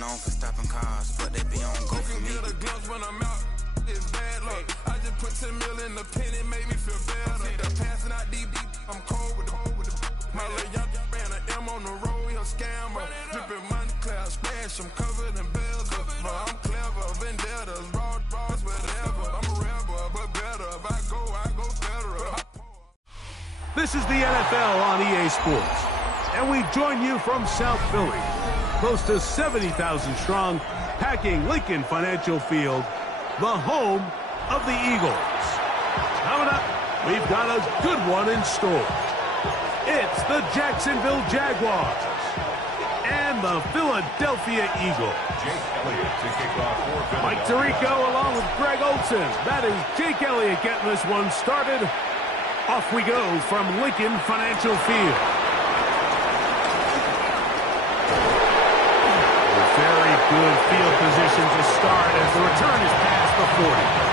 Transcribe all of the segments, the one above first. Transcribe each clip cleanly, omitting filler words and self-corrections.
known for stopping cars, but they be on go for me. Get a glimpse when I'm out, it's bad luck. I just put 10 mil in the pen, it made me feel better. Passing out deep, I'm cold with the my little young ran an M on the road, he a scammer. Dripping money, cloud splash, I'm covered in bells. But I'm clever, vendettas, raws, whatever. I'm a rebel, but better. If I go federal. This is the NFL on EA Sports, and we join you from South Philly, close to 70,000 strong, packing Lincoln Financial Field, the home of the Eagles. Coming up, we've got a good one in store. It's the Jacksonville Jaguars and the Philadelphia Eagles. Mike Tirico along with Greg Olsen. That is Jake Elliott getting this one started. Off we go from Lincoln Financial Field. A very good field position to start as the return is past the 40.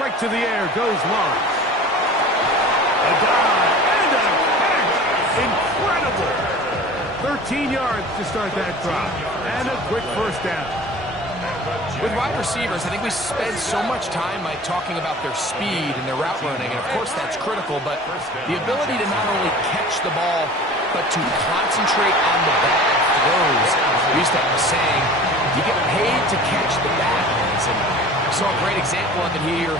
Right to the air goes Lawrence. A dive and a catch. Incredible. 13 yards to start that drive. And a quick first down. With wide receivers, I think we spend so much time talking about their speed and their route running, and of course that's critical, but the ability to not only catch the ball, but to concentrate on the bad throws. We used to have a saying, you get paid to catch the bad ones, and we saw a great example of it here,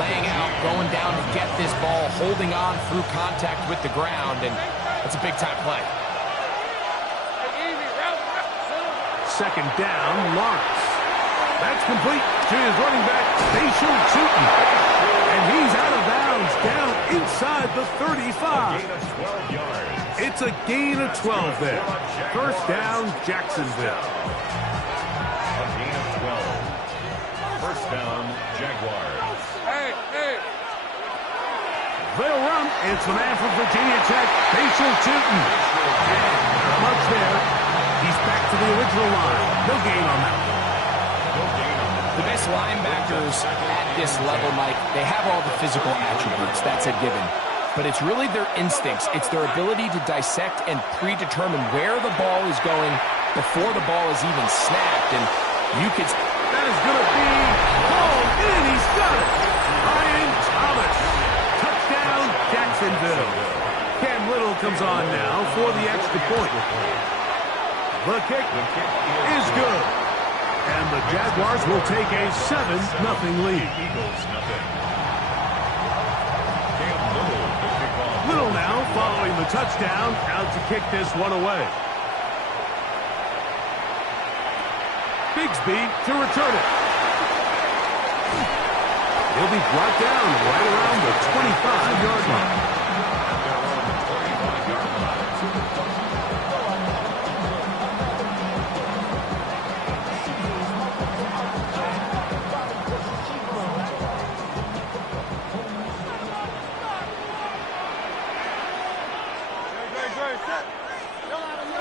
laying out, going down to get this ball, holding on through contact with the ground, and that's a big-time play. Second down, Lawrence. That's complete to his running back, Facial Chutin. And he's out of bounds, down inside the 35. It's a gain of 12 there. First down, Jacksonville. First down, Jaguars. They'll run. It's the man from Virginia Tech, Facial Chutin. Not much there. He's back to the original line. No gain on that one. The best linebackers at this level, Mike, they have all the physical attributes. That's a given. But it's really their instincts. It's their ability to dissect and predetermine where the ball is going before the ball is even snapped. And you could... That is going to be hauled in. He's got it. Ryan Thomas. Touchdown, Jacksonville. Cam Little comes on now for the extra point. The kick is good. And the Jaguars will take a 7-0 lead. Little now following the touchdown, out to kick this one away. Bigsby to return it. He'll be brought down right around the 25-yard line.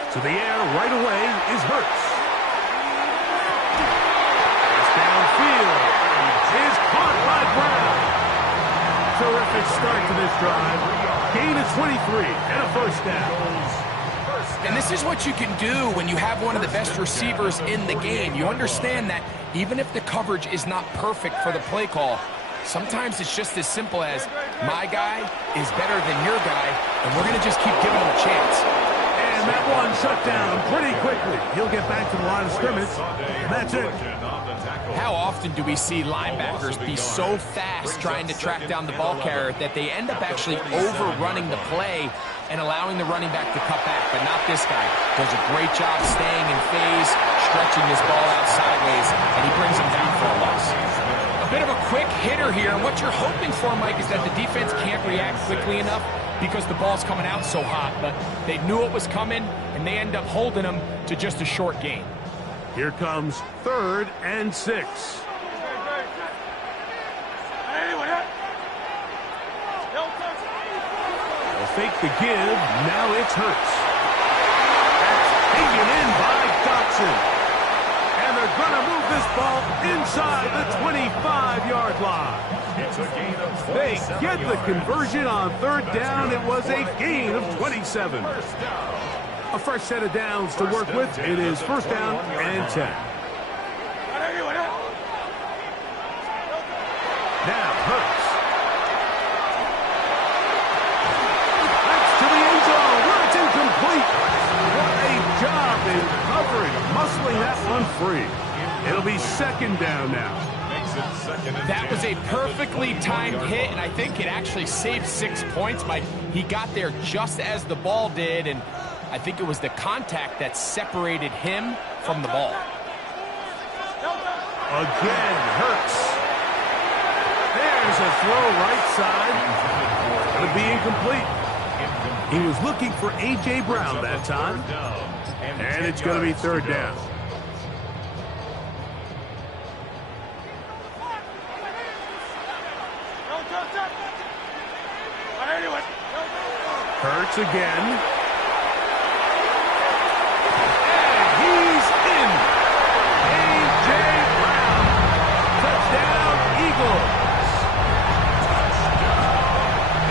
To the air right away is Hurts. It's downfield. Is caught by Brown. Terrific start to this drive. Gain of 23 and a first down. And this is what you can do when you have one of the best receivers in the game. You understand that even if the coverage is not perfect for the play call, sometimes it's just as simple as my guy is better than your guy, and we're going to just keep giving him a chance. And that one shut down pretty quickly. He'll get back to the line of scrimmage, and that's it. How often do we see linebackers be so fast trying to track down the ball carrier that they end up actually overrunning the play and allowing the running back to cut back? But not this guy. Does a great job staying in phase, stretching this ball out sideways, and he brings him down for a loss. A bit of a quick hitter here, and what you're hoping for, Mike, is that the defense can't react quickly enough because the ball's coming out so hot, but they knew it was coming, and they end up holding them to just a short gain. Here comes 3rd and 6. fake the give. Now it's Hurts. That's taken in by Dotson. And they're going to move this ball inside the 25-yard line. It's a gain of They 27 get the yards. conversion on third down. It was a gain of 27. First down. A fresh set of downs to work with. It is first down and 10. Now Hurts. That's to the end zone. Where it's incomplete. What a job in covering, muscling that one free. It'll be second down now. Makes it second and That 10. was a perfectly timed hit, and I think it actually saved 6 points. Mike, he got there just as the ball did, and I think it was the contact that separated him from the ball. Again, Hurts. There's a throw right side. Going to be incomplete. He was looking for A.J. Brown that time. And it's going to be third down. Hurts again. And he's in. A.J. Brown. Touchdown, Eagles.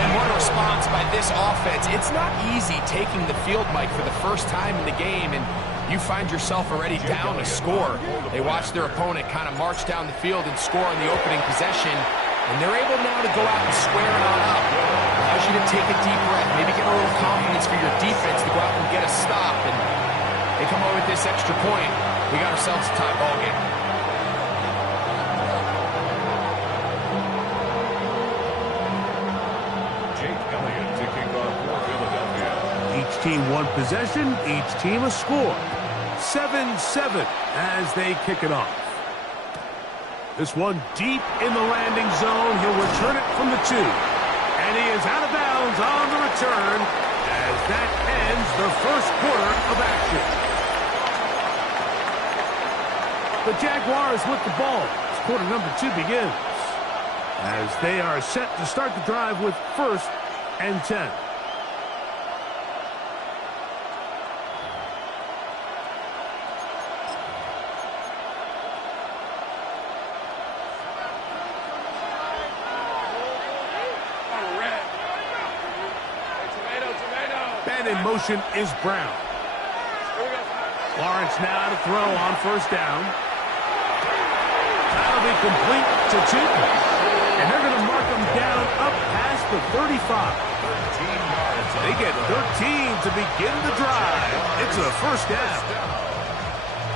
And what a response by this offense. It's not easy taking the field, Mike, for the first time in the game, and you find yourself already down a score. They watch their opponent kind of march down the field and score in the opening possession, and they're able now to go out and square it on up. Allows you to take a deep breath, maybe get a little confidence for your defense to go out and get a stop, and they come away with this extra point. We got ourselves a tie ball game. Jake Elliott to kick off for Philadelphia. Each team one possession, each team a score. 7-7 as they kick it off. This one deep in the landing zone. He'll return it from the 2. And he is out of bounds on the return as that ends the first quarter of action. The Jaguars with the ball as quarter number 2 begins. As they are set to start the drive with first and 10. And in motion is Brown. Lawrence now to throw on first down. That'll be complete to Tootin. And they're going to mark him down up past the 35. They get 13 to begin the drive. It's a first down.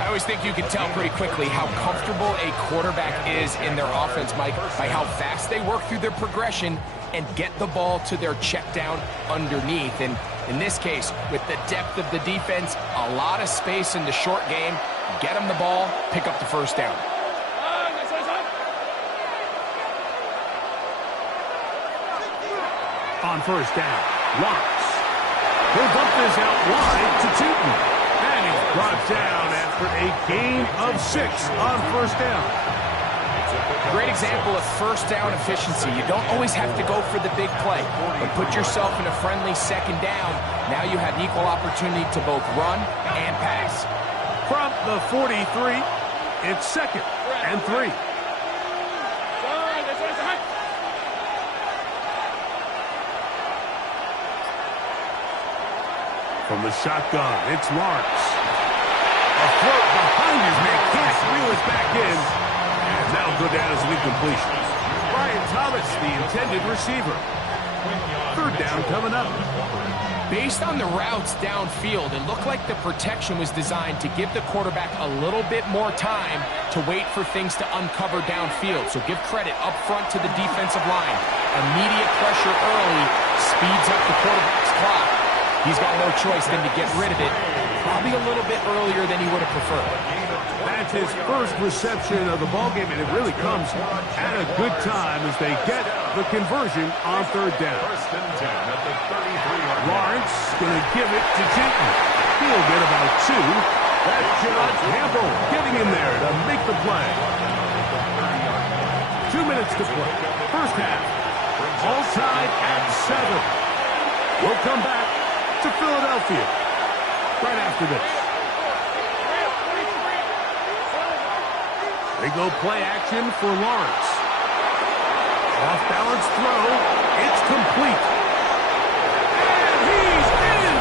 I always think you can tell pretty quickly how comfortable a quarterback is in their offense, Mike, by how fast they work through their progression and get the ball to their check down underneath. And in this case, with the depth of the defense, a lot of space in the short game, get them the ball, pick up the first down. On first down, Lawrence. He'll dump this out wide to Tootin. And he's brought down after a gain of 6 on first down. Great example of first down efficiency. You don't always have to go for the big play, but put yourself in a friendly second down. Now you have equal opportunity to both run and pass. From the 43, it's second and 3. From the shotgun, it's Lawrence. A float behind his man, can't reel it back in. And that'll go down as an incompletion. Brian Thomas, the intended receiver. Third down coming up. Based on the routes downfield, it looked like the protection was designed to give the quarterback a little bit more time to wait for things to uncover downfield. So give credit up front to the defensive line. Immediate pressure early speeds up the quarterback's clock. He's got no choice than to get rid of it, probably a little bit earlier than he would have preferred. That's his first reception of the ballgame, and it really comes at a good time as they get the conversion on third down. First and 10 at the 33-yard line. Lawrence going to give it to Tootin. He'll get about 2. That's John Campbell getting in there to make the play. 2 minutes to play. First half. All tied at 7. We'll come back to Philadelphia right after this. They go play action for Lawrence. Off-balance throw. It's complete. And he's in!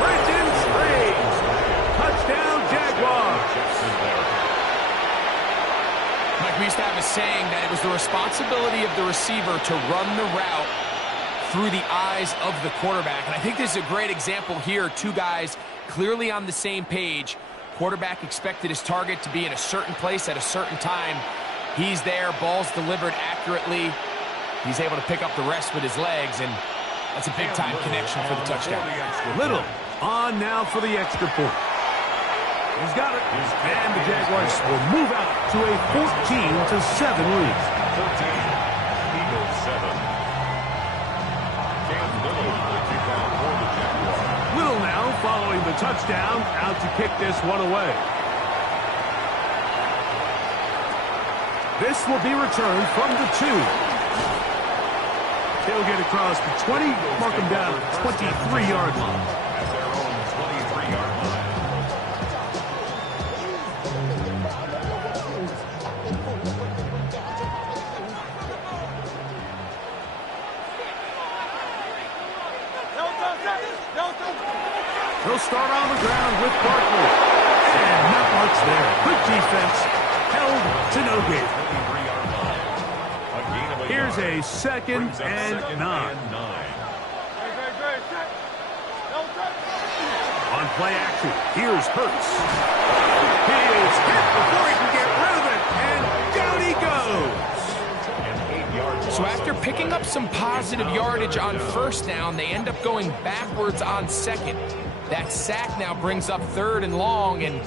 Brenton Strange. Touchdown, Jaguars. Mike, we used to have a saying that it was the responsibility of the receiver to run the route through the eyes of the quarterback. And I think this is a great example here. Two guys clearly on the same page. Quarterback expected his target to be in a certain place at a certain time. He's there, ball's delivered accurately. He's able to pick up the rest with his legs, and that's a big-time connection for the touchdown. Little on now for the extra point. He's got it. And the Jaguars will move out to a 14-7 lead. 13, Eagles 7. Cam Little will kick off for the Jaguars. Little now following the touchdown, out to kick this one away. This will be returned from the 2. They'll get across the 20, mark them down at the 23-yard line. At their own 23-yard line. They'll start on the ground with Barkley. And not much there. Good defense. Held to no gain. Here's a second and 9. On play action, here's Hurts. He is hit before he can get rid of it, and down he goes. So after picking up some positive yardage on first down, they end up going backwards on second. That sack now brings up 3rd and long, and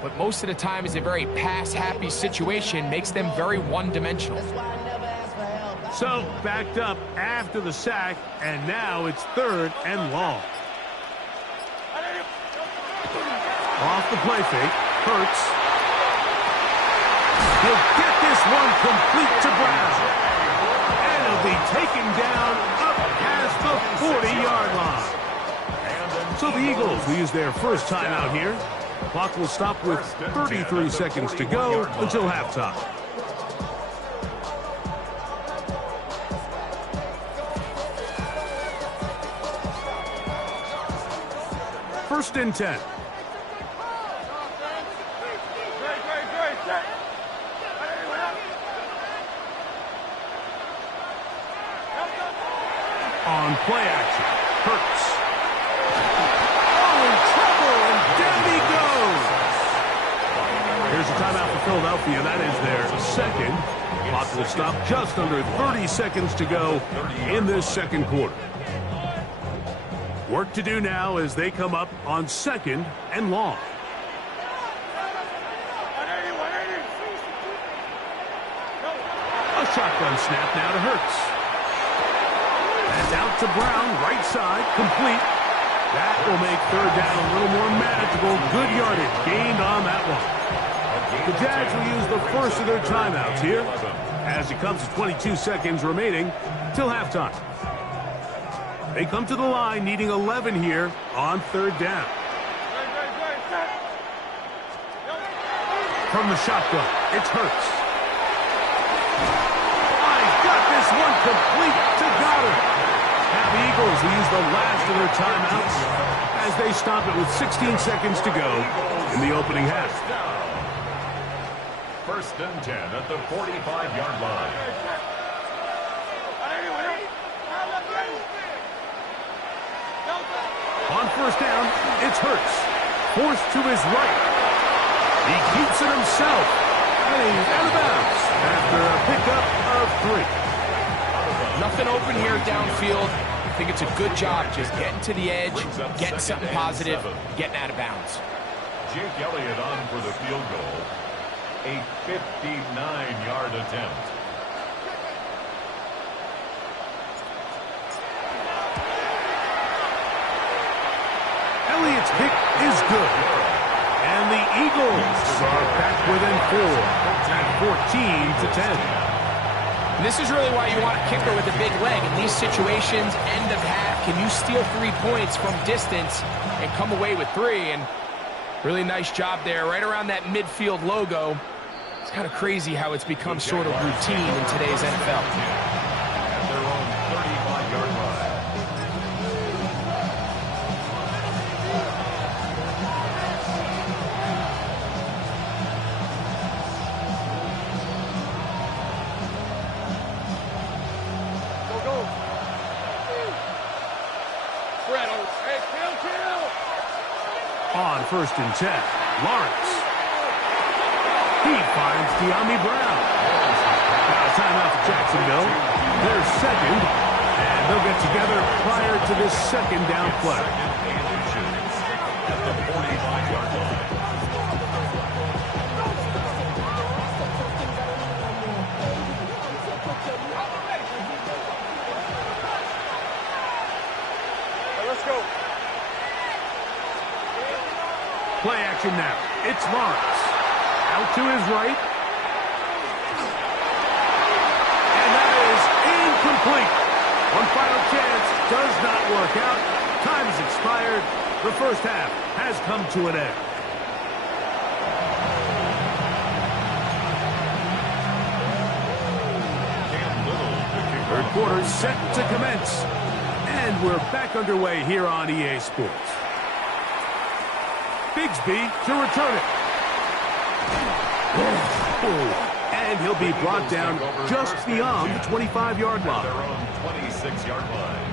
what most of the time is a very pass-happy situation makes them very one-dimensional. So backed up after the sack, and now it's 3rd and long. Off the play fake, Hurts. He'll get this one complete to Brown. And he'll be taken down up past the 40-yard line. So the Eagles will use their first timeout here. Clock will stop with 33 seconds to go until halftime. First and 10. On play action, Hurts. Oh, in trouble, and down he goes. Here's a timeout for Philadelphia. That is their second. Clock will stop just under 30 seconds to go in this second quarter. Work to do now as they come up on 2nd and long. A shotgun snap now to Hurts. And out to Brown, right side, complete. That will make 3rd down a little more manageable. Good yardage gained on that one. The Jags will use the first of their timeouts here as it comes to 22 seconds remaining till halftime. They come to the line needing 11 here on 3rd down. From the shotgun, it's Hurts. He's got this one complete to Goddard. Now the Eagles will use the last of their timeouts as they stop it with 16 seconds to go in the opening half. 1st and 10 at the 45-yard line. On 1st down, it's Hurts. Forced to his right. He keeps it himself. And he's out of bounds after a pickup of 3. Nothing open here downfield. I think it's a good job just getting to the edge, getting something positive, getting out of bounds. Jake Elliott on for the field goal. A 59-yard attempt. Elliott's kick is good. And the Eagles are back within 4 at 14-10. And this is really why you want a kicker with a big leg. In these situations, end of half, can you steal 3 points from distance and come away with 3? And really nice job there, right around that midfield logo. It's kind of crazy how it's become sort of routine in today's NFL. At their own 35-yard line. On 1st and 10, Lawrence. He finds Dyami Brown. Now a timeout for Jacksonville. They're second, and they'll get together prior to this 2nd down play. At the 45-yard line. Let's go. Play action now. It's Lawrence. Out to his right. And that is incomplete. One final chance does not work out. Time has expired. The first half has come to an end. Third quarter set to commence. And we're back underway here on EA Sports. Bigsby to return it. And he'll be brought down just beyond the 25-yard line. Their own 26-yard line.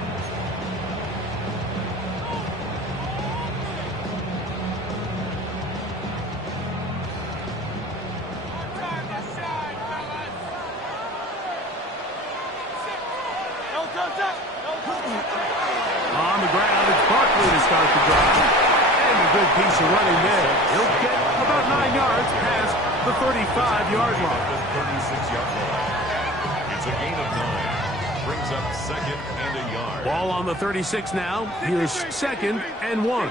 On the ground, it's Barkley to start the drive. And a good piece of running there. He'll get about 9 yards past the 35-yard line. The 36-yard line. It's a gain of 9. Brings up 2nd and a yard. Ball on the 36 now. Here's 2nd and 1.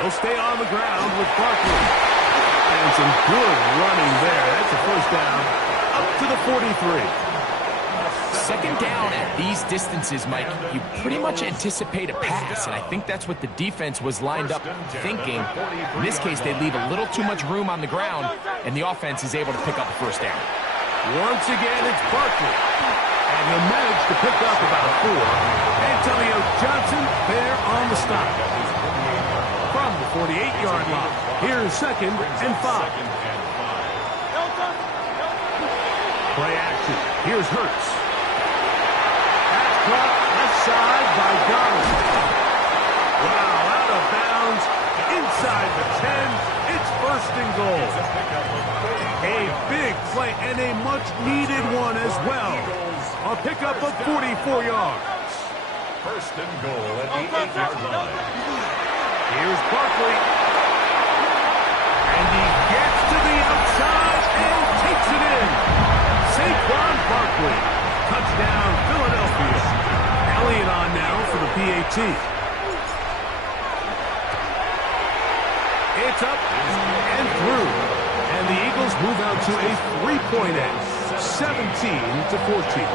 He'll stay on the ground with Barkley. And some good running there. That's a first down up to the 43. 2nd down at these distances, Mike, you pretty much anticipate a pass, and I think that's what the defense was lined up thinking. In this case, they leave a little too much room on the ground, and the offense is able to pick up a first down. Once again, it's Barkley. And he'll manage to pick up about 4. Antonio Johnson there on the stop. From the 48-yard line, here's 2nd and 5. Play action. Here's Hurts. Caught left side by Donald. Wow, out of bounds, inside the 10. It's 1st and goal. A big play and a much-needed one as well. A pickup of 44 yards. 1st and goal at the 8-yard line. Here's Barkley. And he gets to the outside and takes it in. Saquon Barkley. Touchdown, Philadelphia. Elliott on now for the PAT. It's up and through. And the Eagles move out to a 3-point edge. 17-14.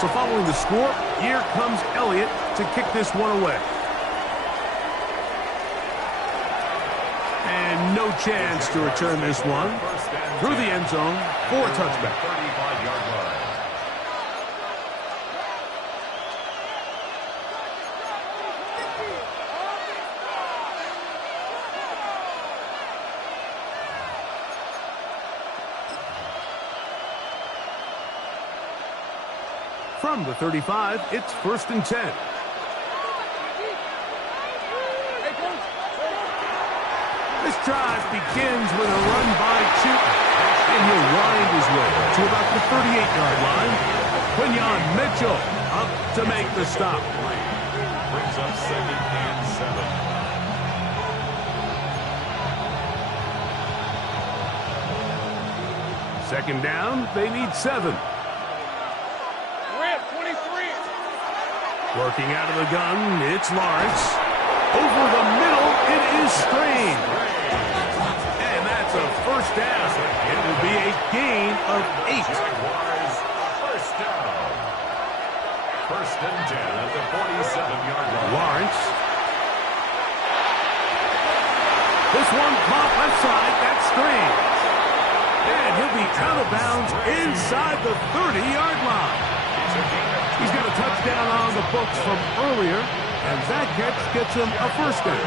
So following the score, here comes Elliott to kick this one away. And no chance to return this one through the end zone for a touchback. 35-yard line. From the 35, it's 1st and 10. This drive begins with a run by Chutin, and he'll wind his way to about the 38-yard line. Quinyon Mitchell up to make the stop. Brings up 2nd and 7. 2nd down, they need 7. Working out of the gun, it's Lawrence. Over the middle, it is Strain. And that's a first down. It will be a gain of 8. Jaguars, first down. First and 10 at the 47-yard line. Lawrence. This one caught left side. That's Strain. And he'll be out of bounds inside the 30-yard line. He's got a touchdown on the books from earlier, and that catch gets him a first down.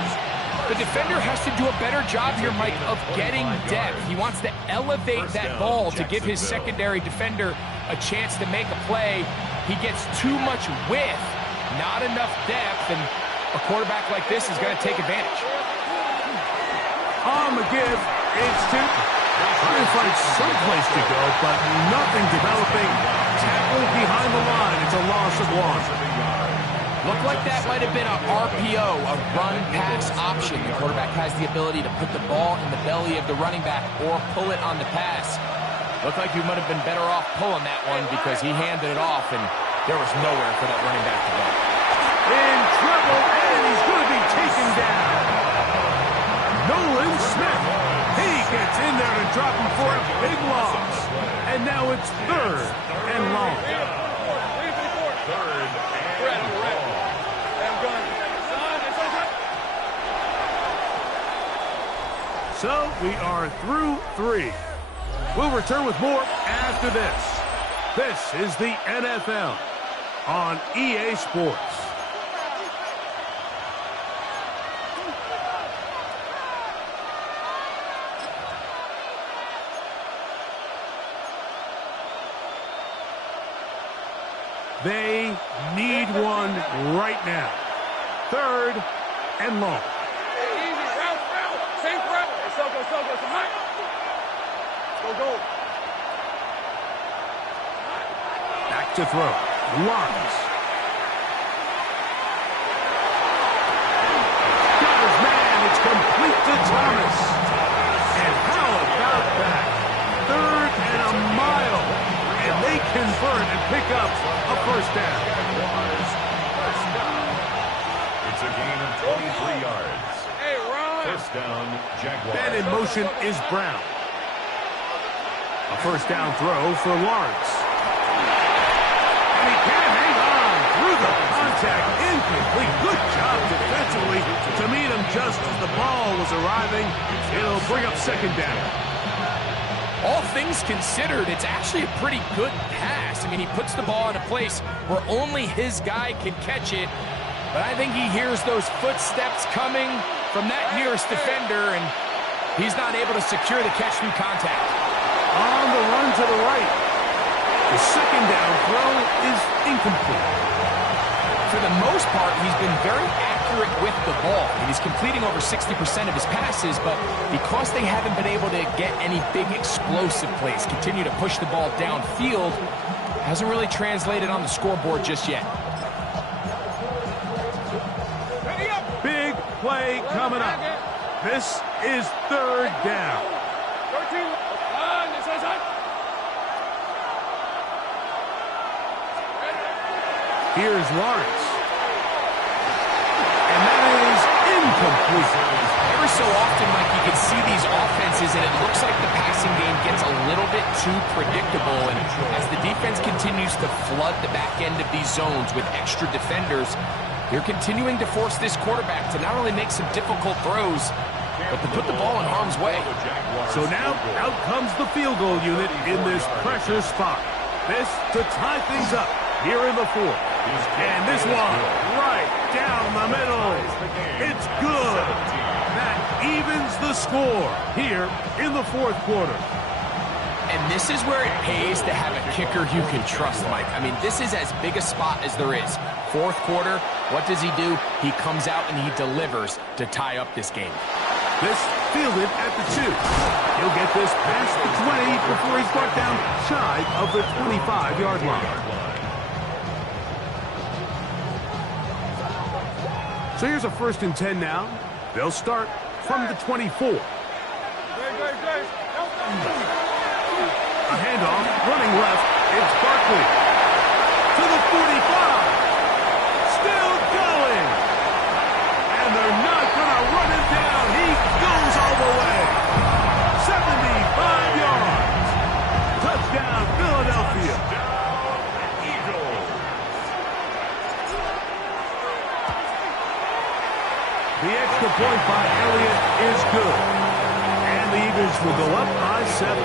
The defender has to do a better job here, Mike, of getting depth. He wants to elevate that ball to give his secondary defender a chance to make a play. He gets too much width, not enough depth, and a quarterback like this is going to take advantage. On the give, it's trying to find some place to go, but nothing developing. Tackled behind the line. It's a loss of 1. Looked like that might have been a RPO, a run-pass option. The quarterback has the ability to put the ball in the belly of the running back or pull it on the pass. Looked like he might have been better off pulling that one because he handed it off, and there was nowhere for that running back to go. In trouble, and he's going to be taken down. Nolan Smith. He gets in there to drop him for a big loss. And now it's 3rd and long. So we are through 3. We'll return with more after this. This is the NFL on EA Sports. They need one right now. 3rd and long. Back to throw. Lawrence. Got his man. It's complete to Thomas. And how about that? 3rd and a mile. And they convert and pick up a first down. It's a gain of 23 yards. First down, Jaguars. And in motion is Brown. A first down throw for Lawrence. And he can't hang on through the contact. Incomplete. Good job defensively to meet him just as the ball was arriving. It'll bring up second down. All things considered, it's actually a pretty good pass. I mean, he puts the ball in a place where only his guy can catch it. But I think he hears those footsteps coming from that nearest defender, and he's not able to secure the catch through contact. On the run to the right. The second down throw is incomplete. For the most part, he's been very accurate with the ball. And he's completing over 60% of his passes, but because they haven't been able to get any big explosive plays, continue to push the ball downfield, hasn't really translated on the scoreboard just yet. Big play coming up. This is 3rd down. Here's Lawrence. And that is incomplete. Every so often, Mike, you can see these offenses, and it looks like the passing game gets a little bit too predictable. And as the defense continues to flood the back end of these zones with extra defenders, they're continuing to force this quarterback to not only make some difficult throws, but to put the ball in harm's way. So now, out comes the field goal unit in this pressure spot. This to tie things up here in the 4th. And this one, right down the middle. It's good. That evens the score here in the 4th quarter. And this is where it pays to have a kicker you can trust, Mike. I mean, this is as big a spot as there is. 4th quarter, what does he do? He comes out and he delivers to tie up this game. This fielded at the 2. He'll get this past the 20 before he's brought down shy of the 25-yard line. So here's a 1st and 10 now. They'll start from the 24. A handoff, running left, it's Barkley. To the 45. The extra point by Elliott is good. And the Eagles will go up by 7.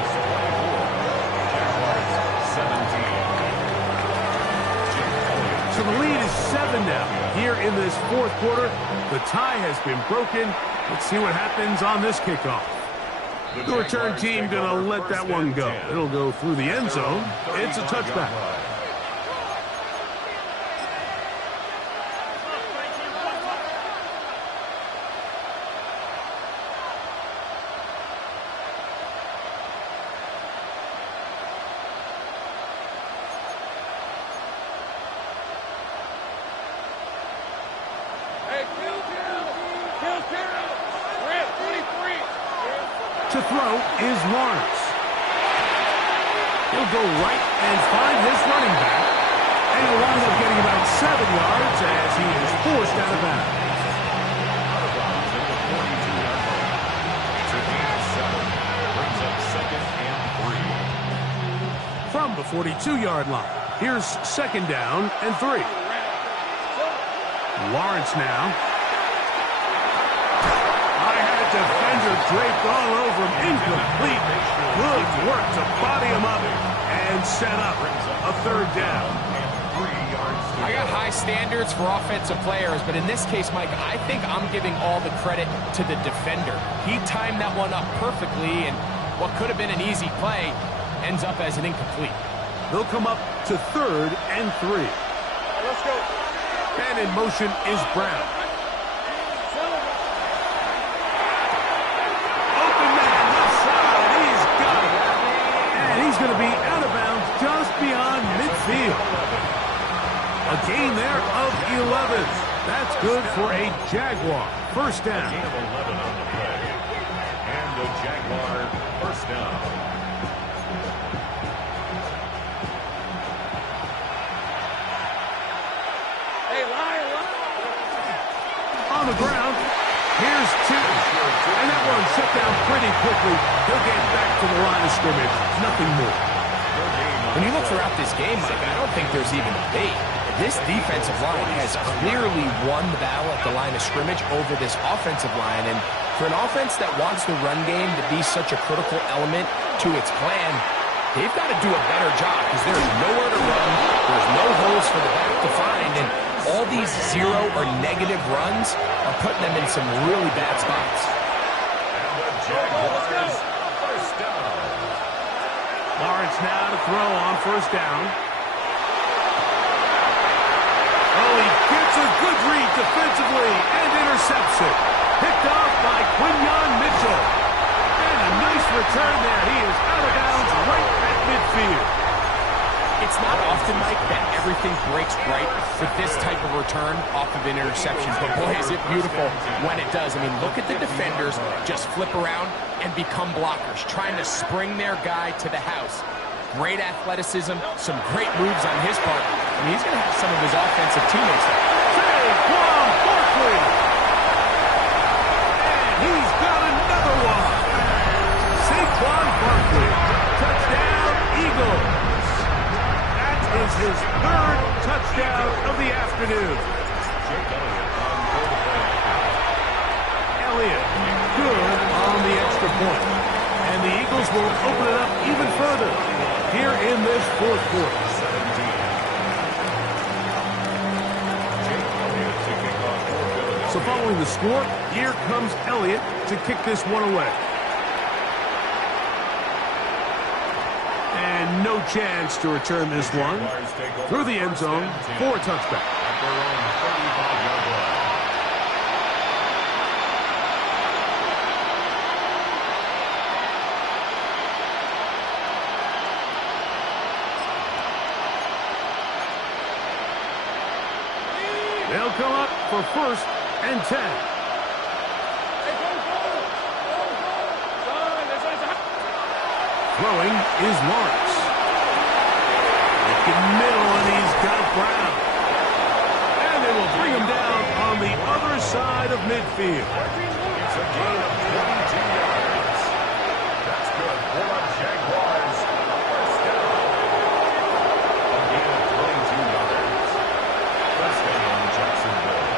Jaguars 17. So the lead is 7 now. Here in this fourth quarter, the tie has been broken. Let's see what happens on this kickoff. The return team going to let that one go. It'll go through the end zone. It's a touchback. To throw is Lawrence. He'll go right and find his running back. And he'll wind up getting about 7 yards as he is forced out of bounds. Out of bounds at the 42-yard line. It's a gain of 7. Brings up 2nd and 3. From the 42-yard line, here's 2nd down and 3. Lawrence now. Defender draped all over him, incomplete. Good work to body him up and set up a 3rd down. I got high standards for offensive players, but in this case, Mike, I think I'm giving all the credit to the defender. He timed that one up perfectly, and what could have been an easy play ends up as an incomplete. They'll come up to 3rd and 3. Let's go. And in motion is Brown. Going to be out of bounds just beyond midfield. A gain there of 11. That's good for a Jaguar. 1st down. Gain of 11 on the play. And the Jaguar 1st down. Hey, Lion. On the ground. Here's 2. And that one shut down pretty quickly. He'll get back to the line of scrimmage. Nothing more. When you look throughout this game, Mike, I don't think there's even a debate. This defensive line has clearly won the battle at the line of scrimmage over this offensive line. And for an offense that wants the run game to be such a critical element to its plan, they've got to do a better job because there's nowhere to run. There's no holes for the back to find. And all these 0 or negative runs are putting them in some really bad spots. And the Jaguars 1st down. Lawrence now to throw on 1st down. Oh, he gets a good read defensively and intercepts it. Picked off by Quinyon Mitchell. And a nice return there. He is out of bounds right at midfield. It's not often, Mike, that everything breaks right for this type of return off of an interception. But boy, is it beautiful when it does. I mean, look at the defenders just flip around and become blockers, trying to spring their guy to the house. Great athleticism, some great moves on his part. I mean, he's going to have some of his offensive teammates there. Saquon Barkley. And he's got another one. Saquon Barkley. Touchdown, Eagles. Is his 3rd touchdown of the afternoon. Elliott, good on the extra point. And the Eagles will open it up even further here in this 4th quarter. So following the score, here comes Elliott to kick this one away. And no chance to return this one through the end zone for a touchback. At their own 35-yard line. They'll come up for 1st and 10. Throwing is Lawrence. Looking middle, and he's got Brown. And they will bring him down on the other side of midfield. It's a gain of 22 yards. That's good for the Jaguars. 1st down. A gain of 22 yards. 1st down, Jacksonville.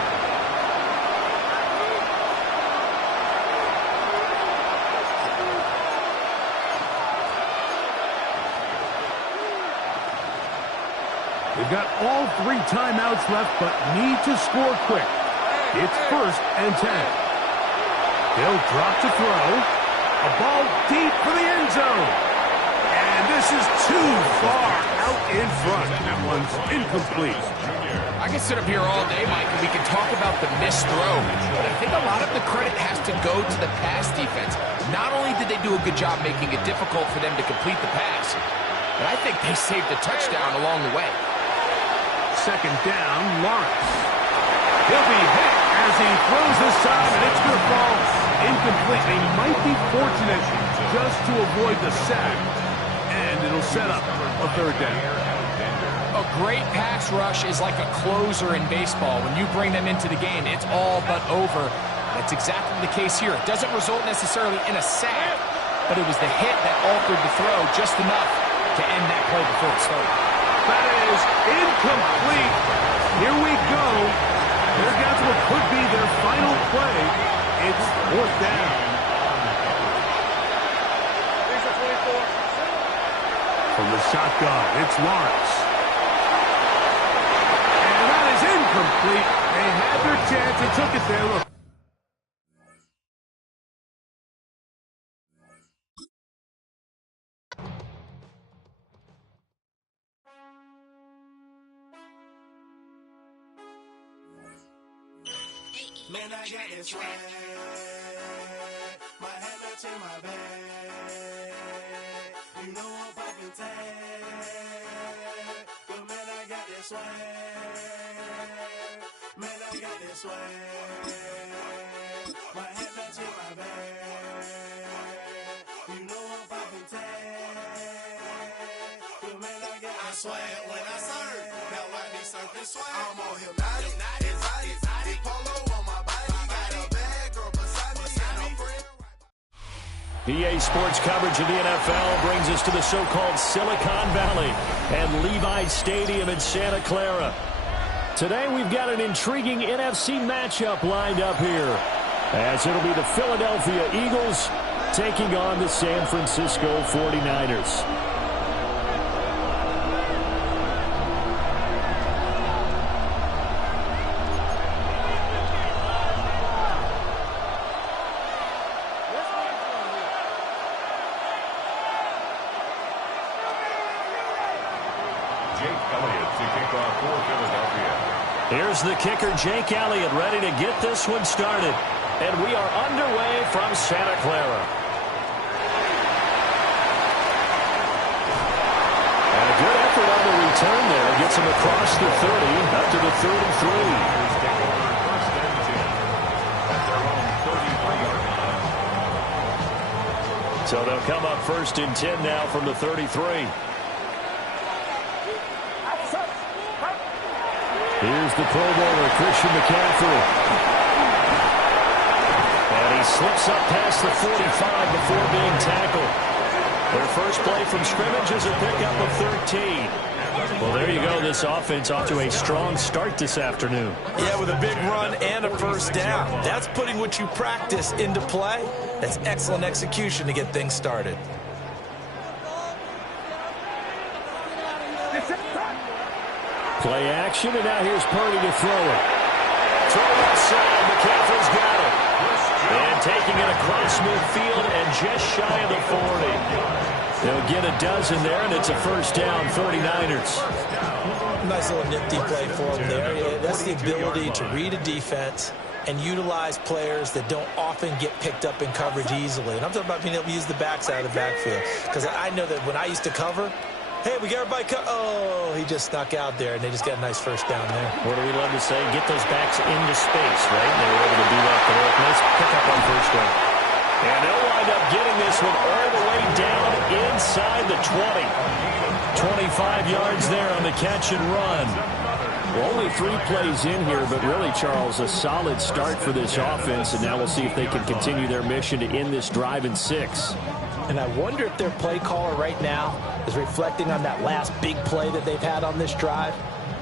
They've got all 3 timeouts left, but need to score quick. It's 1st and 10. They'll drop to throw. A ball deep for the end zone. And this is too far out in front. That one's incomplete. I can sit up here all day, Mike, and we can talk about the missed throw, but I think a lot of the credit has to go to the pass defense. Not only did they do a good job making it difficult for them to complete the pass, but I think they saved a touchdown along the way. 2nd down, Lawrence. He'll be hit as he throws this time, and it's going to fall incomplete. They might be fortunate just to avoid the sack, and it'll set up a 3rd down. A great pass rush is like a closer in baseball. When you bring them into the game, it's all but over. That's exactly the case here. It doesn't result necessarily in a sack, but it was the hit that altered the throw just enough to end that play before it started. That is incomplete. Here we go. There goes what could be their final play. It's 4th down. From the shotgun, it's Lawrence. And that is incomplete. They had their chance and took it there. Look. Man, I got this swag. My head matching my bag. You know I'm poppin' tag. But man, I got this swag. Man, I got this swag. My head matching my bag. You know I'm poppin' tag. But man, I got this swag. When I serve, now I be surfing swag. I'm on hypnotic, exotic, polo on my body. Got a bad girl beside me. EA Sports coverage of the NFL brings us to the so-called Silicon Valley and Levi Stadium in Santa Clara. Today we've got an intriguing NFC matchup lined up here, as it'll be the Philadelphia Eagles taking on the San Francisco 49ers. Here's the kicker, Jake Elliott, ready to get this one started. And we are underway from Santa Clara. And a good effort on the return there. Gets him across the 30, up to the 33. So they'll come up 1st and 10 now from the 33. Here's the Pro Bowler, Christian McCaffrey. And he slips up past the 45 before being tackled. Their first play from scrimmage is a pickup of 13. Well, there you go. This offense off to a strong start this afternoon. Yeah, with a big run and a 1st down. That's putting what you practice into play. That's excellent execution to get things started. Play action, and now here's Purdy to throw it. Throw outside, McCaffrey's got it. And taking it across midfield and just shy of the 40. They'll get a dozen there, and it's a 1st down, 49ers. Nice little nifty play for them there. Yeah, that's the ability to read a defense and utilize players that don't often get picked up in coverage easily. And I'm talking about being able to use the backside of the backfield. Because I know that when I used to cover, hey, we got everybody oh, he just snuck out there, and they just got a nice 1st down there. What do we love to say? Get those backs into space, right? They were able to do that there. Nice pickup on 1st down. And they'll wind up getting this one all the way down inside the 20. 25 yards there on the catch and run. Well, only 3 plays in here, but really, Charles, a solid start for this offense, and now we'll see if they can continue their mission to end this drive in 6. And I wonder if their play caller right now is reflecting on that last big play that they've had on this drive.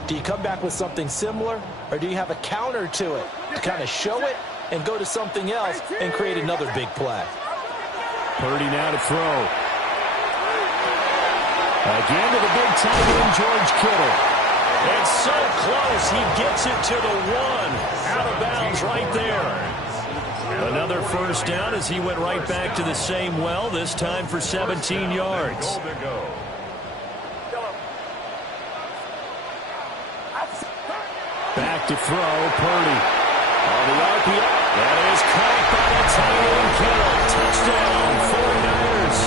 Do you come back with something similar, or do you have a counter to it to kind of show it and go to something else and create another big play? Purdy now to throw. Again to the big tight end, George Kittle. And so close, he gets it to the 1. Out of bounds right there. Another first down as he went right back to the same well, this time for 17 yards. Back to throw, Purdy. On the RPO. That is caught by the Tyreek Hill. Touchdown. 4 yards.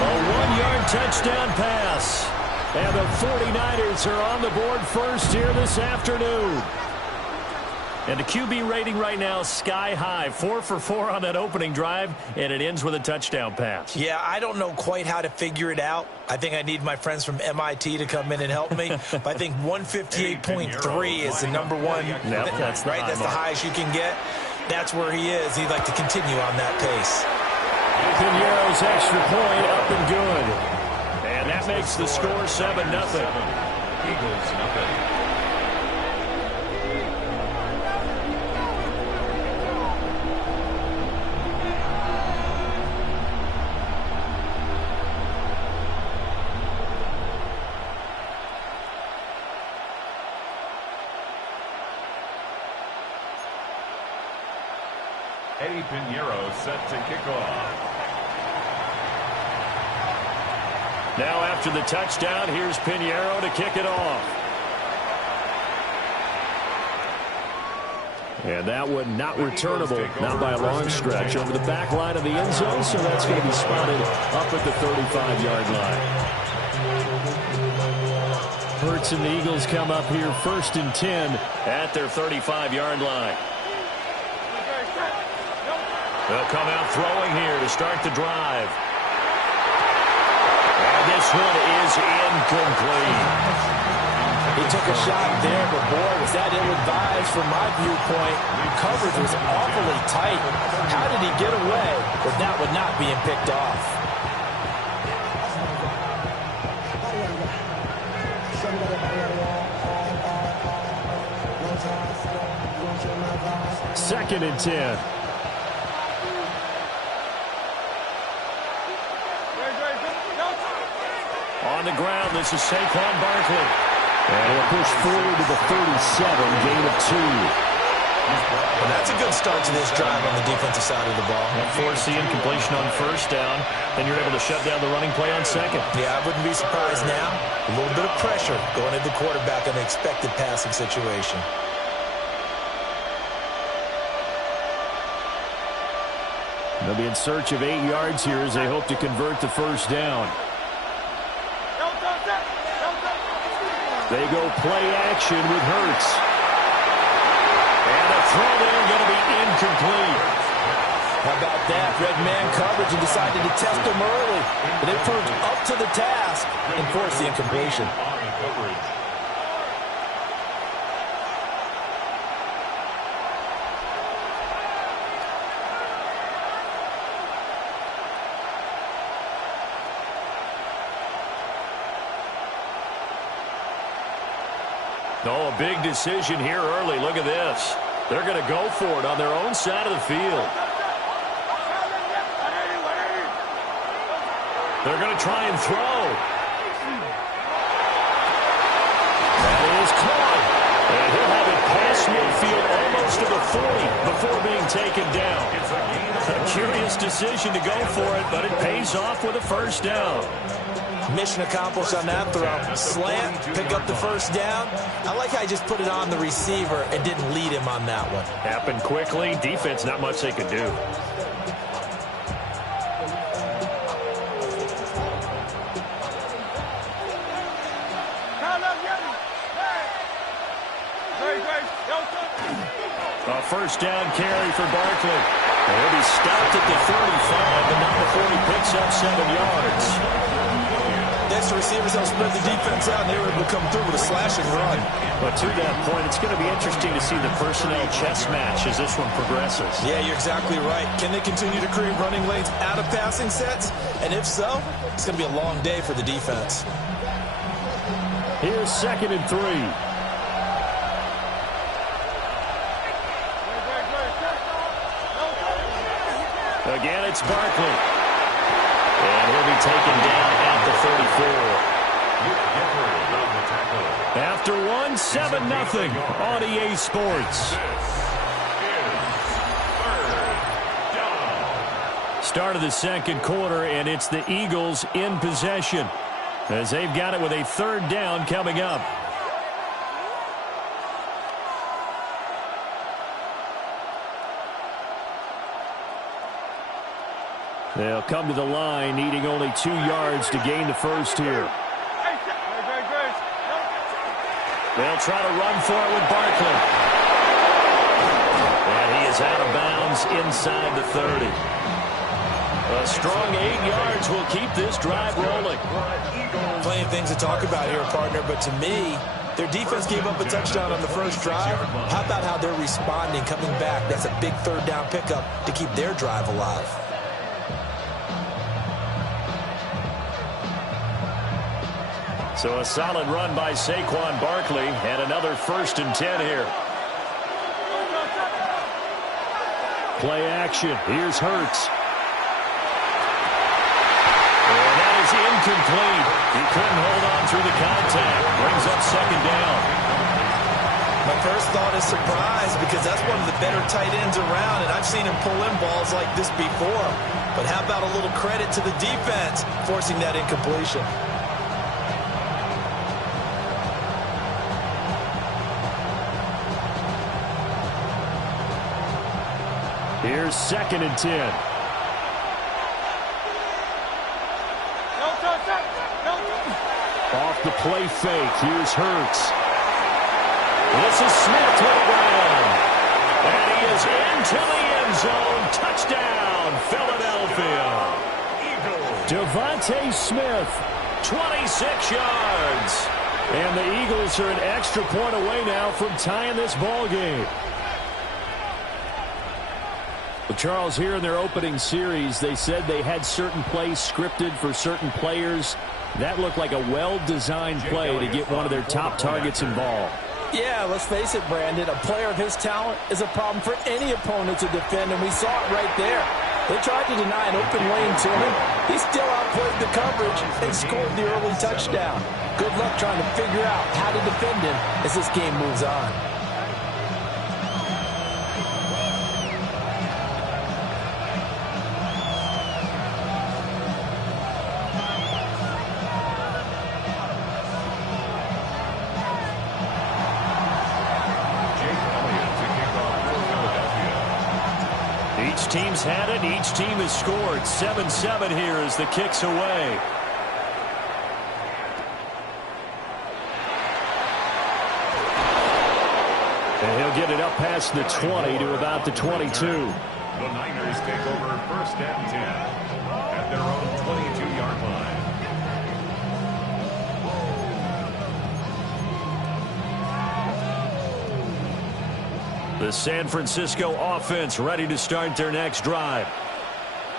A 1-yard touchdown pass. And the 49ers are on the board first here this afternoon. And the QB rating right now, sky high. 4 for 4 on that opening drive, and it ends with a touchdown pass. Yeah, I don't know quite how to figure it out. I think I need my friends from MIT to come in and help me. But I think 158.3 is the number one. Yep, that's the right? That's the highest you can get. That's where he is. He'd like to continue on that pace. Piñeiro's extra point up and good. And that makes the score 7-0. Eagles nothing. Eddie Piñeiro set to kick off. Now after the touchdown, here's Piñeiro to kick it off. And that one not returnable, not by a long stretch, over the back line of the end zone, so that's going to be spotted up at the 35-yard line. Hurts and the Eagles come up here 1st and 10 at their 35-yard line. They'll come out throwing here to start the drive. And this one is incomplete. He took a shot there, but boy, was that ill-advised from my viewpoint. Coverage was awfully tight. How did he get away with that one not being picked off? Second and 10. On the ground, this is Saquon Barkley. And he'll push forward to the 37, gain of 2. Well, that's a good start to this drive on the defensive side of the ball. And force the incompletion on first down, then you're able to shut down the running play on second. Yeah, I wouldn't be surprised now. A little bit of pressure going at the quarterback on the expected passing situation. They'll be in search of 8 yards here as they hope to convert the first down. They go play action with Hurts. And a throw there going to be incomplete. How about that? Red man coverage and decided to test them early. But they proved up to the task and forced the incompletion. Oh, a big decision here early. Look at this. They're going to go for it on their own side of the field. They're going to try and throw. That is caught. And he'll have it past midfield almost to the 40 before being taken down. A curious decision to go for it, but it pays off with a first down. Mission accomplished on that throw. Slant, pick up the first down. I like how he just put it on the receiver and didn't lead him on that one. Happened quickly. Defense, not much they could do. A first down carry for Barkley. He'll be stopped at the 35, but now before he picks up 7 yards. That's the receivers that spread the defense out, and they were able to come through with a slash and run. But to that point, it's going to be interesting to see the personnel chess match as this one progresses. Yeah, you're exactly right. Can they continue to create running lanes out of passing sets? And if so, it's going to be a long day for the defense. Here's 2nd and 3. Again, it's Barkley. And he'll be taken down at the 34. After one, 7-0 on EA Sports. Start of the second quarter, and it's the Eagles in possession as they've got it with a third down coming up. They'll come to the line, needing only 2 yards to gain the first here. They'll try to run for it with Barkley. And he is out of bounds inside the 30. A strong 8 yards will keep this drive rolling. Plenty of things to talk about here, partner, but to me, their defense gave up a touchdown on the first drive. How about how they're responding, coming back? That's a big third down pickup to keep their drive alive. So a solid run by Saquon Barkley and another 1st and 10 here. Play action. Here's Hurts. And that is incomplete. He couldn't hold on through the contact. Brings up 2nd down. My first thought is surprise because that's one of the better tight ends around, and I've seen him pull in balls like this before. But how about a little credit to the defense forcing that incompletion? Here's 2nd and 10. Off the play fake. Here's Hurts. This is Smith with it around. And he is into the end zone. Touchdown, Philadelphia. Devontae Smith, 26 yards. And the Eagles are an extra point away now from tying this ball game. Well, Charles, here in their opening series, they said they had certain plays scripted for certain players. That looked like a well-designed play to get one of their top targets involved. Yeah, let's face it, Brandon. A player of his talent is a problem for any opponent to defend, and we saw it right there. They tried to deny an open lane to him. He still outplayed the coverage and scored the early touchdown. Good luck trying to figure out how to defend him as this game moves on. Each team's had it. Each team has scored. 7-7 here as the kick's away. And he'll get it up past the 20 to about the 22. The Niners take over 1st and 10 at their own 22-yard line. The San Francisco offense ready to start their next drive.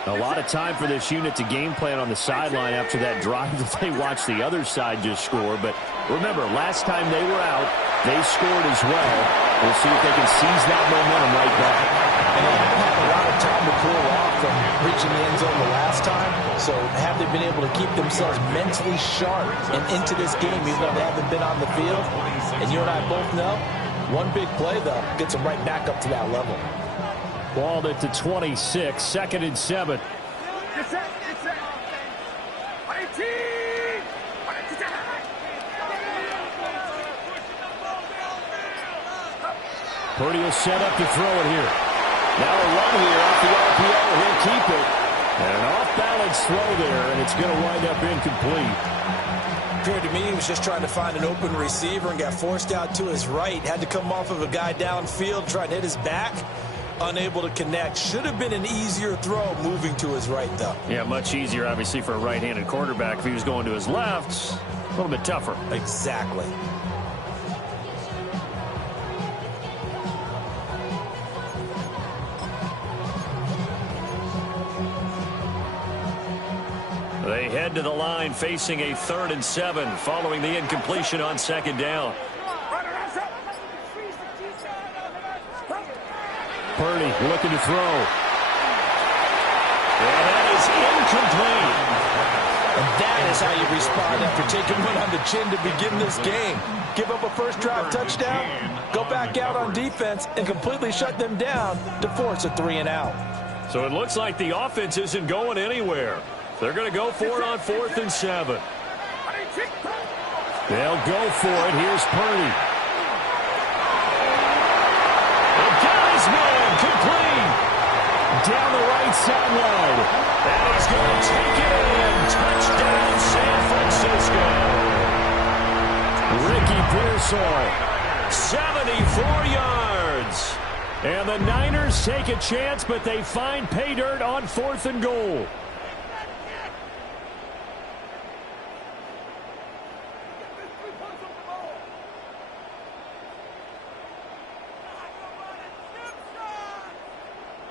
A lot of time for this unit to game plan on the sideline after that drive that they watched the other side just score. But remember, last time they were out, they scored as well. We'll see if they can seize that momentum right back. And they haven't had a lot of time to cool off from reaching the end zone the last time. So have they been able to keep themselves mentally sharp and into this game even though they haven't been on the field? And you and I both know, one big play, though, gets them right back up to that level. Balled at the 26, 2nd and 7. Purdy will set up to throw it here. Now a run here off the RPO. He'll keep it. And an off-balance throw there, and it's going to wind up incomplete. Appeared to me he was just trying to find an open receiver and got forced out to his right. Had to come off of a guy downfield, trying to hit his back. Unable to connect. Should have been an easier throw moving to his right, though. Yeah, much easier, obviously, for a right-handed quarterback. If he was going to his left, a little bit tougher. Exactly. They head to the line facing a 3rd and 7 following the incompletion on 2nd down. Purdy looking to throw. And that is incomplete. A And that is how you respond after taking one on the chin to begin this game. Give up a first drive touchdown, go back out on defense, and completely shut them down to force a 3-and-out. So it looks like the offense isn't going anywhere. They're going to go for it on 4th and 7. They'll go for it. Here's Purdy. The guy's man complete. Down the right sideline. And he's going to take it in. Touchdown, San Francisco. Ricky Pearsall, 74 yards. And the Niners take a chance, but they find pay dirt on 4th and goal.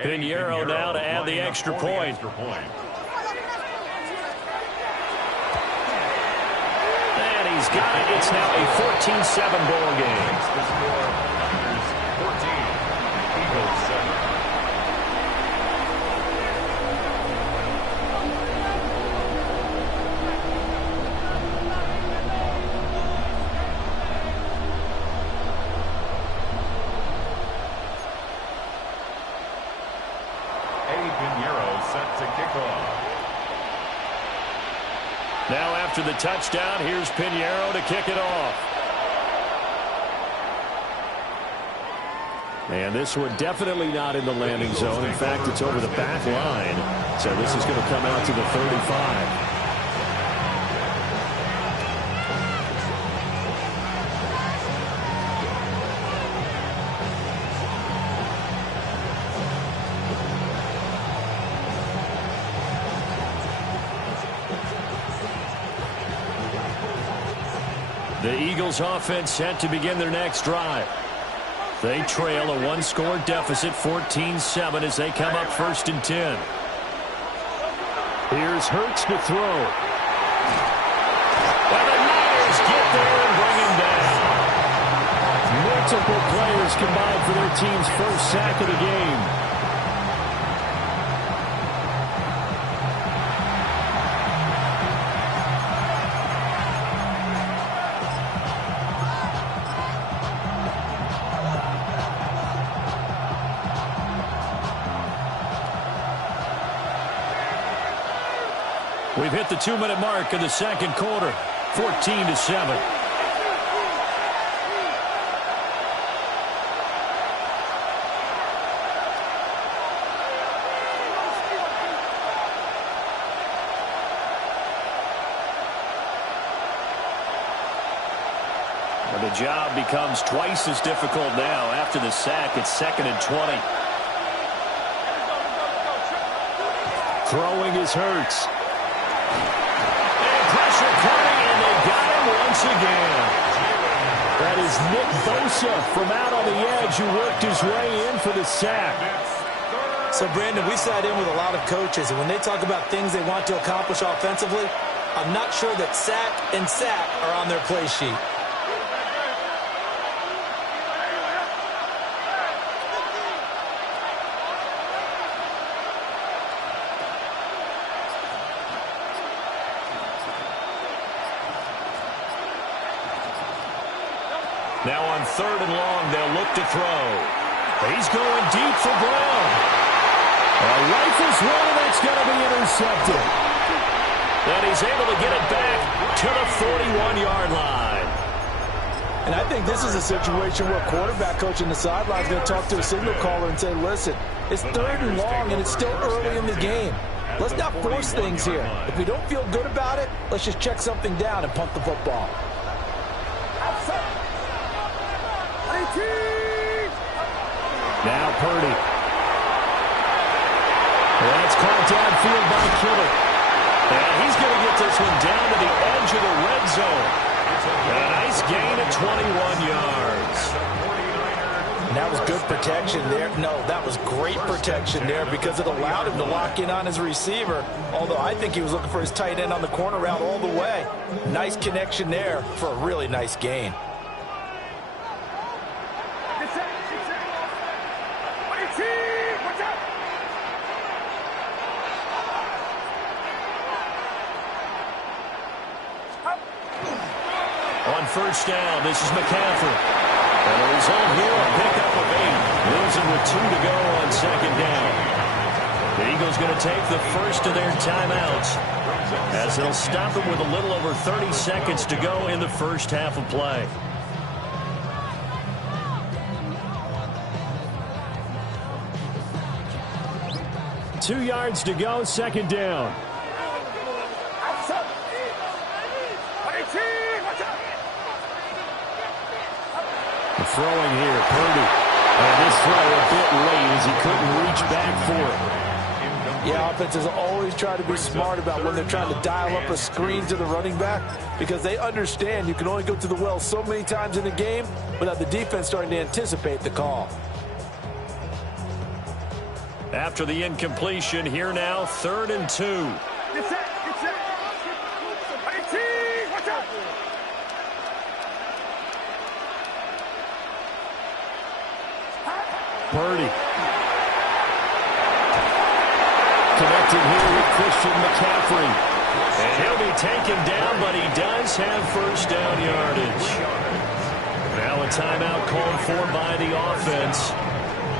Pinheiro now to add the extra point. And he's got it. It's now a 14-7 ball game. The score, Niners 14, Eagles 7. Now after the touchdown, here's Pinheiro to kick it off. And this one definitely not in the landing zone. In fact, it's over the back line. So this is going to come out to the 35. The Eagles offense set to begin their next drive. They trail a one-score deficit, 14-7, as they come up 1st and 10. Here's Hurts to throw. And the Niners get there and bring him down. Multiple players combined for their team's first sack of the game. We've hit the 2-minute mark in the second quarter, 14-7. Well, the job becomes twice as difficult now. After the sack, it's 2nd and 20. Throwing is Hurts. Pressure coming, and they got him once again. That is Nick Bosa from out on the edge who worked his way in for the sack. So, Brandon, we sat in with a lot of coaches, and when they talk about things they want to accomplish offensively, I'm not sure that sack and sack are on their play sheet. Now on 3rd and long, they'll look to throw. He's going deep for Brown. Rifles one, and that's going to be intercepted. And he's able to get it back to the 41-yard line. And I think this is a situation where a quarterback coach on the sideline is going to talk to a signal caller and say, listen, it's 3rd and long, and it's still early in the game. Let's not force things here. If we don't feel good about it, let's just check something down and punt the football. Now Purdy. That's caught downfield by Kittle. And he's going to get this one down to the edge of the red zone. A nice gain of 21 yards. And that was good protection there. No, that was great protection there because it allowed him to lock in on his receiver. Although I think he was looking for his tight end on the corner route all the way. Nice connection there for a really nice gain. first down. This is McCaffrey. And the result here, a pickup of 8. Losing with 2 to go on second down. The Eagles going to take the first of their timeouts, as they'll stop it with a little over 30 seconds to go in the first half of play. Two yards to go, second down. The throwing here, Purdy. And this throw a bit late as he couldn't reach back for it. Yeah, offenses always try to be smart about when they're trying to dial up a screen to the running back, because they understand you can only go to the well so many times in a game without the defense starting to anticipate the call. After the incompletion, here now, 3rd and 2. Purdy. Connected here with Christian McCaffrey. And he'll be taken down, but he does have first down yardage. Now a timeout called for by the offense,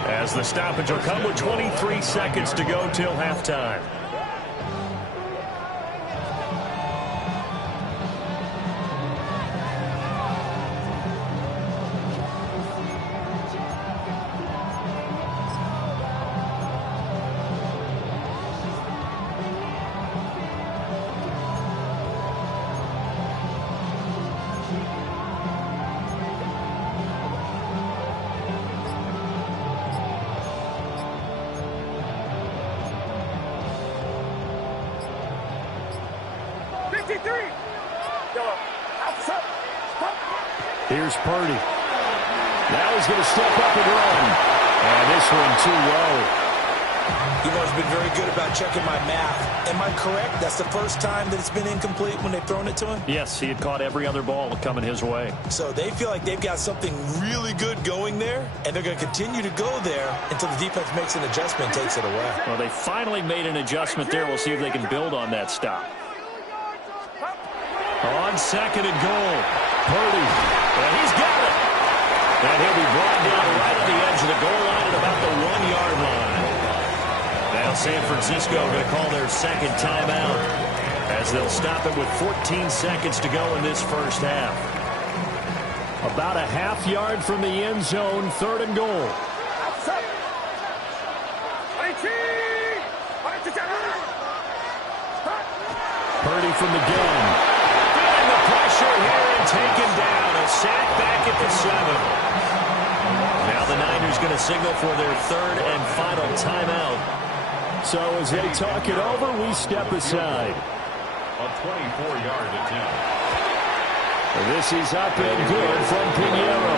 as the stoppage will come with 23 seconds to go till halftime. Here's Purdy. Now he's going to step up and run. And this one too low. You've always been very good about checking my math. Am I correct? That's the first time that it's been incomplete when they've thrown it to him? Yes, he had caught every other ball coming his way. So they feel like they've got something really good going there, and they're going to continue to go there until the defense makes an adjustment and takes it away. Well, they finally made an adjustment there. We'll see if they can build on that stop. On 2nd and goal, Purdy. And he's got it. And he'll be brought down right on the edge of the goal line at about the 1-yard line. Now San Francisco going to call their second timeout, as they'll stop it with 14 seconds to go in this first half. About a half yard from the end zone, 3rd and goal. Purdy from the gun. Feeling the pressure here and taken down. A sack back at the 7. Now the Niners going to signal for their 3rd and final timeout. So as they talk it over, we step aside. A 24-yard attempt. This is up and good from Pinheiro.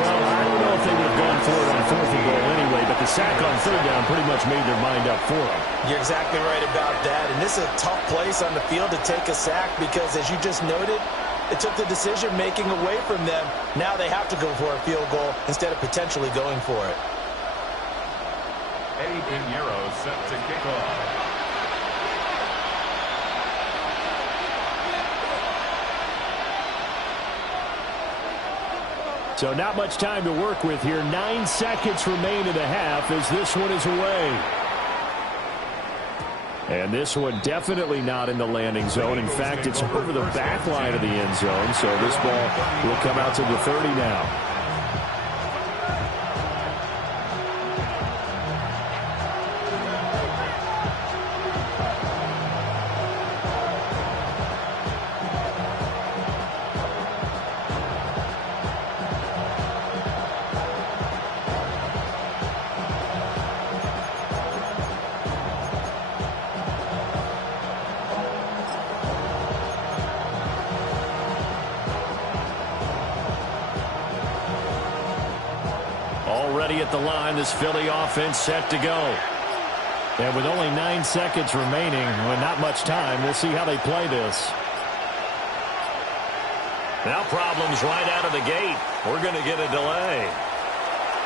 Well, I don't know if they would have gone for it on 4th and goal anyway, but the sack on 3rd down pretty much made their mind up for them. You're exactly right about that. And this is a tough place on the field to take a sack because, as you just noted, it took the decision-making away from them. Now they have to go for a field goal instead of potentially going for it. Eddie Pinheiro set to kick off. So not much time to work with here. 9 seconds remain in the half as this one is away. And this one definitely not in the landing zone. In fact, it's over the back line of the end zone. So this ball will come out to the 30 now. Already at the line, this Philly offense set to go. And with only 9 seconds remaining, well, not much time, we'll see how they play this. Now problems right out of the gate. We're going to get a delay.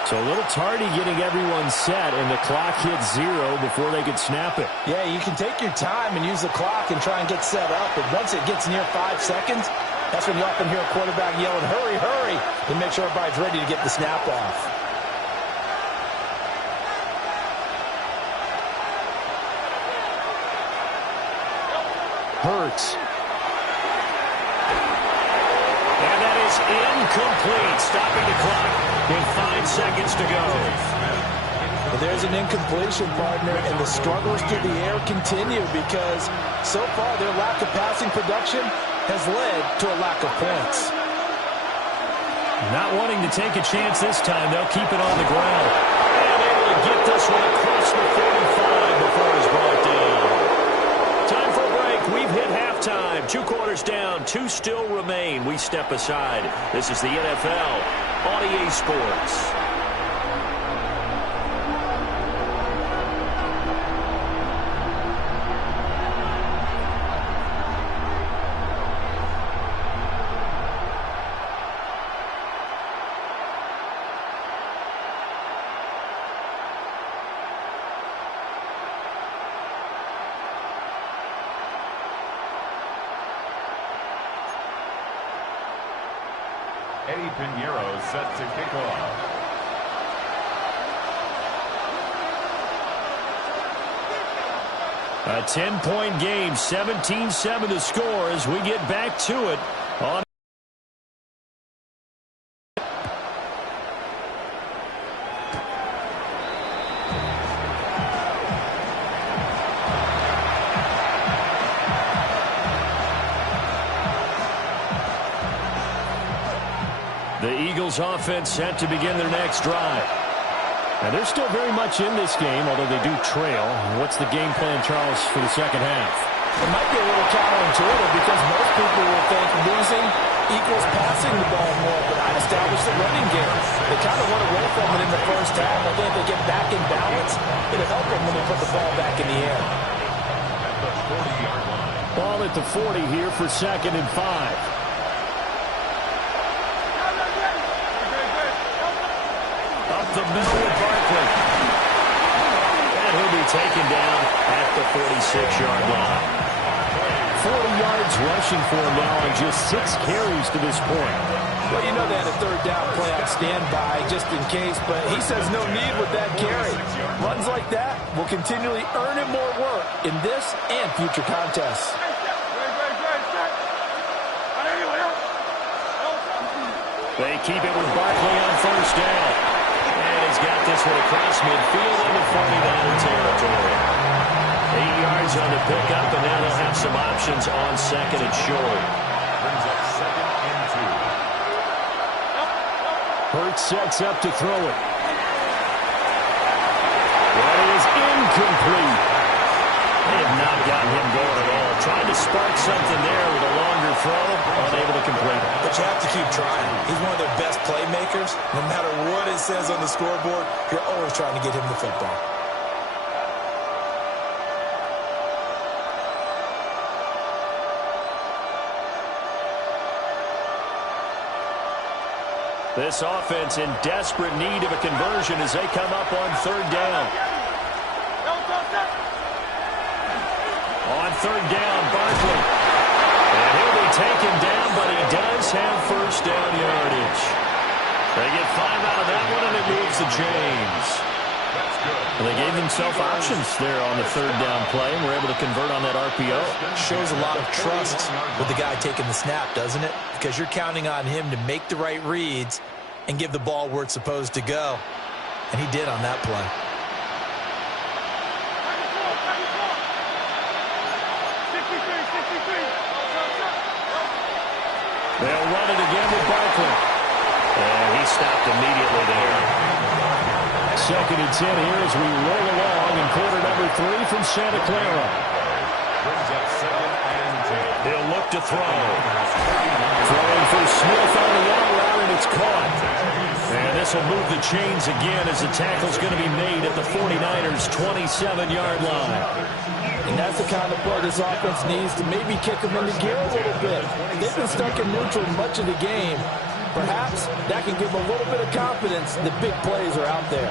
So a little tardy getting everyone set, and the clock hits 0 before they could snap it. Yeah, you can take your time and use the clock and try and get set up, but once it gets near 5 seconds, That's when you often hear a quarterback yelling, hurry, hurry, to make sure everybody's ready to get the snap off. Hurts. And that is incomplete, stopping the clock with 5 seconds to go. Well, there's an incompletion, partner, and the struggles through the air continue because so far their lack of passing production has led to a lack of points. Not wanting to take a chance this time, they'll keep it on the ground. And able to get this one across the 45 before it's brought down. Time for a break. We've hit halftime. 2 quarters down. 2 still remain. We step aside. This is the NFL on EA Sports. Eddie Pinheiro set to kick off. A 10-point game, 17-7 to score as we get back to it on. The Eagles offense set to begin their next drive. And they're still very much in this game, although they do trail. What's the game plan, Charles, for the second half? It might be a little counterintuitive because most people will think losing equals passing the ball more, but I established the running game. They kind of went away from it in the first half. I think if they get back in balance, it'll help them when they put the ball back in the air. At the 40-yard line. Ball at the 40 here for 2nd and 5. The middle with Barkley. And he'll be taken down at the 46-yard line. 40 yards rushing for him now on just 6 carries to this point. Well, you know they had a 3rd down play on standby just in case, but he says no need with that carry. Runs like that will continually earn him more work in this and future contests. They keep it with Barkley on 1st down. He's got this one across midfield into 49er territory. 8 yards on the pickup, and now they'll have some options on 2nd and short. Brings up 2nd and 2. Hurts sets up to throw it. That is incomplete. They have not gotten him going at all. Trying to spark something there with a longer throw, unable to complete it. But you have to keep trying. He's one of their best playmakers. No matter what it says on the scoreboard, you're always trying to get him the football. This offense in desperate need of a conversion as they come up on 3rd down. On 3rd down, Barkley. And he'll be taken down, but he does have 1st down yardage. They get 5 out of that one, and it moves the chains. That's good. And they gave themselves options there on the 3rd down play, and were able to convert on that RPO. Shows a lot of trust with the guy taking the snap, doesn't it? Because you're counting on him to make the right reads and give the ball where it's supposed to go. And he did on that play. They'll run it again with Barkley. And he stopped immediately there. 2nd and 10 here as we roll along in quarter number 3 from Santa Clara. Brings up 2nd and 10. He'll look to throw. Throwing for Smith on the out route, and it's caught. And this will move the chains again as the tackle's going to be made at the 49ers' 27-yard line. And that's the kind of play this offense needs to maybe kick them into gear a little bit. They've been stuck in neutral much of the game. Perhaps that can give them a little bit of confidence that big plays are out there.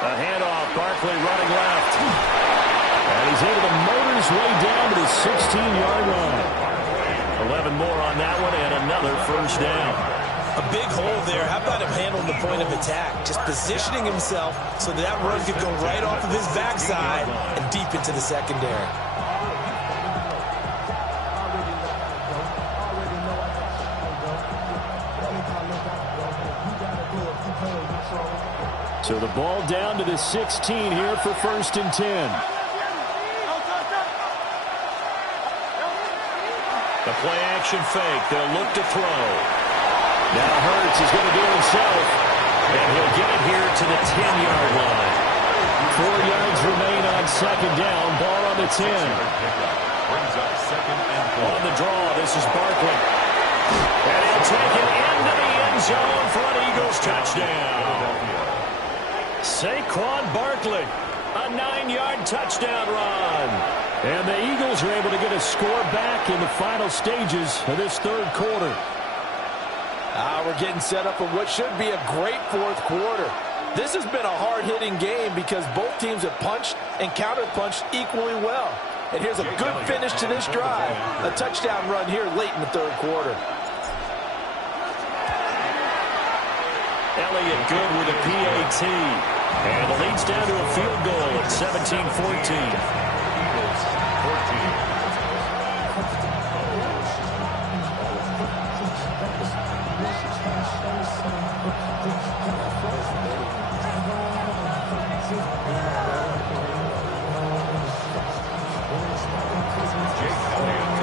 A handoff, Barkley running left. And he's able to motor his way down to the 16-yard line. 11 more on that one and another first down. A big hole there. How about him handling the point of attack? Just positioning himself so that run could go right off of his backside and deep into the secondary. So the ball down to the 16 here for 1st and 10. The play action fake. They'll look to throw. Now Hurts is going to do it himself. And he'll get it here to the 10-yard line. 4 yards remain on 2nd down. Ball on the 10. On the draw, this is Barkley. And he'll take it into the end zone for an Eagles touchdown. Saquon Barkley, a 9-yard touchdown run. And the Eagles are able to get a score back in the final stages of this 3rd quarter. We're getting set up for what should be a great 4th quarter. This has been a hard-hitting game because both teams have punched and counter-punched equally well. And here's a good finish to this drive. A touchdown run here late in the 3rd quarter. Elliott good with a PAT. And the lead's down to a field goal at 17-14.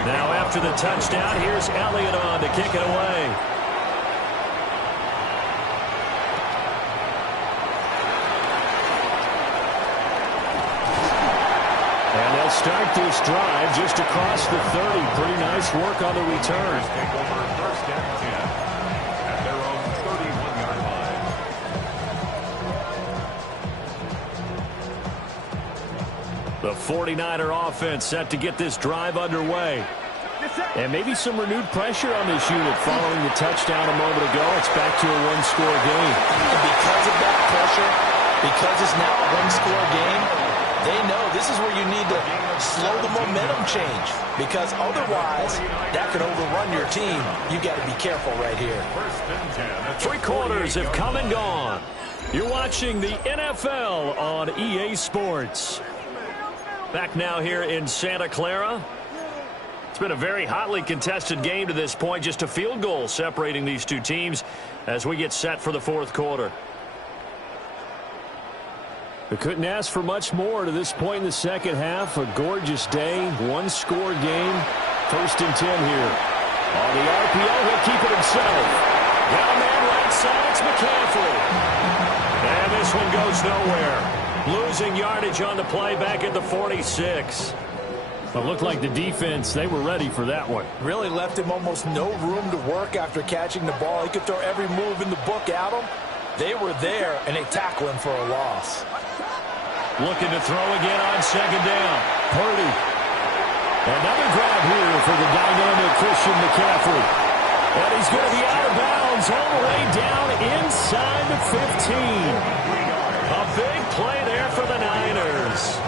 Now after the touchdown, here's Elliott on to kick it away. And they'll start this drive just across the 30. Pretty nice work on the return. Take over 1st and 10 at their own 31-yard line. The 49er offense set to get this drive underway. And maybe some renewed pressure on this unit following the touchdown a moment ago. It's back to a one-score game. And because of that pressure, because it's now a one-score game, they know this is where you need to slow the momentum change. Because otherwise, that could overrun your team. You got to be careful right here. 3 quarters have come and gone. You're watching the NFL on EA Sports. Back now here in Santa Clara. It's been a very hotly contested game to this point. Just a field goal separating these two teams as we get set for the 4th quarter. We couldn't ask for much more to this point in the 2nd half. A gorgeous day, one-score game. 1st and 10 here. On the RPO, he'll keep it himself. Got a man right side, it's McCaffrey. And this one goes nowhere. Losing yardage on the play back at the 46. It looked like the defense, they were ready for that one. Really left him almost no room to work after catching the ball. He could throw every move in the book at him. They were there, and they tackle him for a loss. Looking to throw again on 2nd down. Purdy. Another grab here for the dynamic Christian McCaffrey. And he's going to be out of bounds all the way down inside the 15. A big play there for the Niners.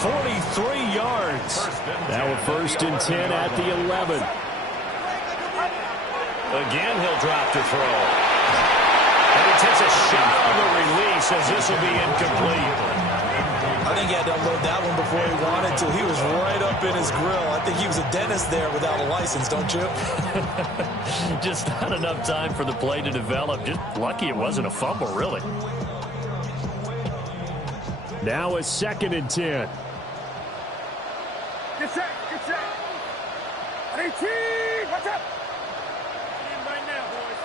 43 yards. Now a 1st and 10 at the 11. Again, he'll drop to throw. And he takes a shot on the release as this will be incomplete. I think he had to unload that one before he wanted to. He was right up in his grill. I think he was a dentist there without a license, don't you? Just not enough time for the play to develop. Just lucky it wasn't a fumble, really. Now a 2nd and 10. Get set, get set. 18, watch out. In right now, boys.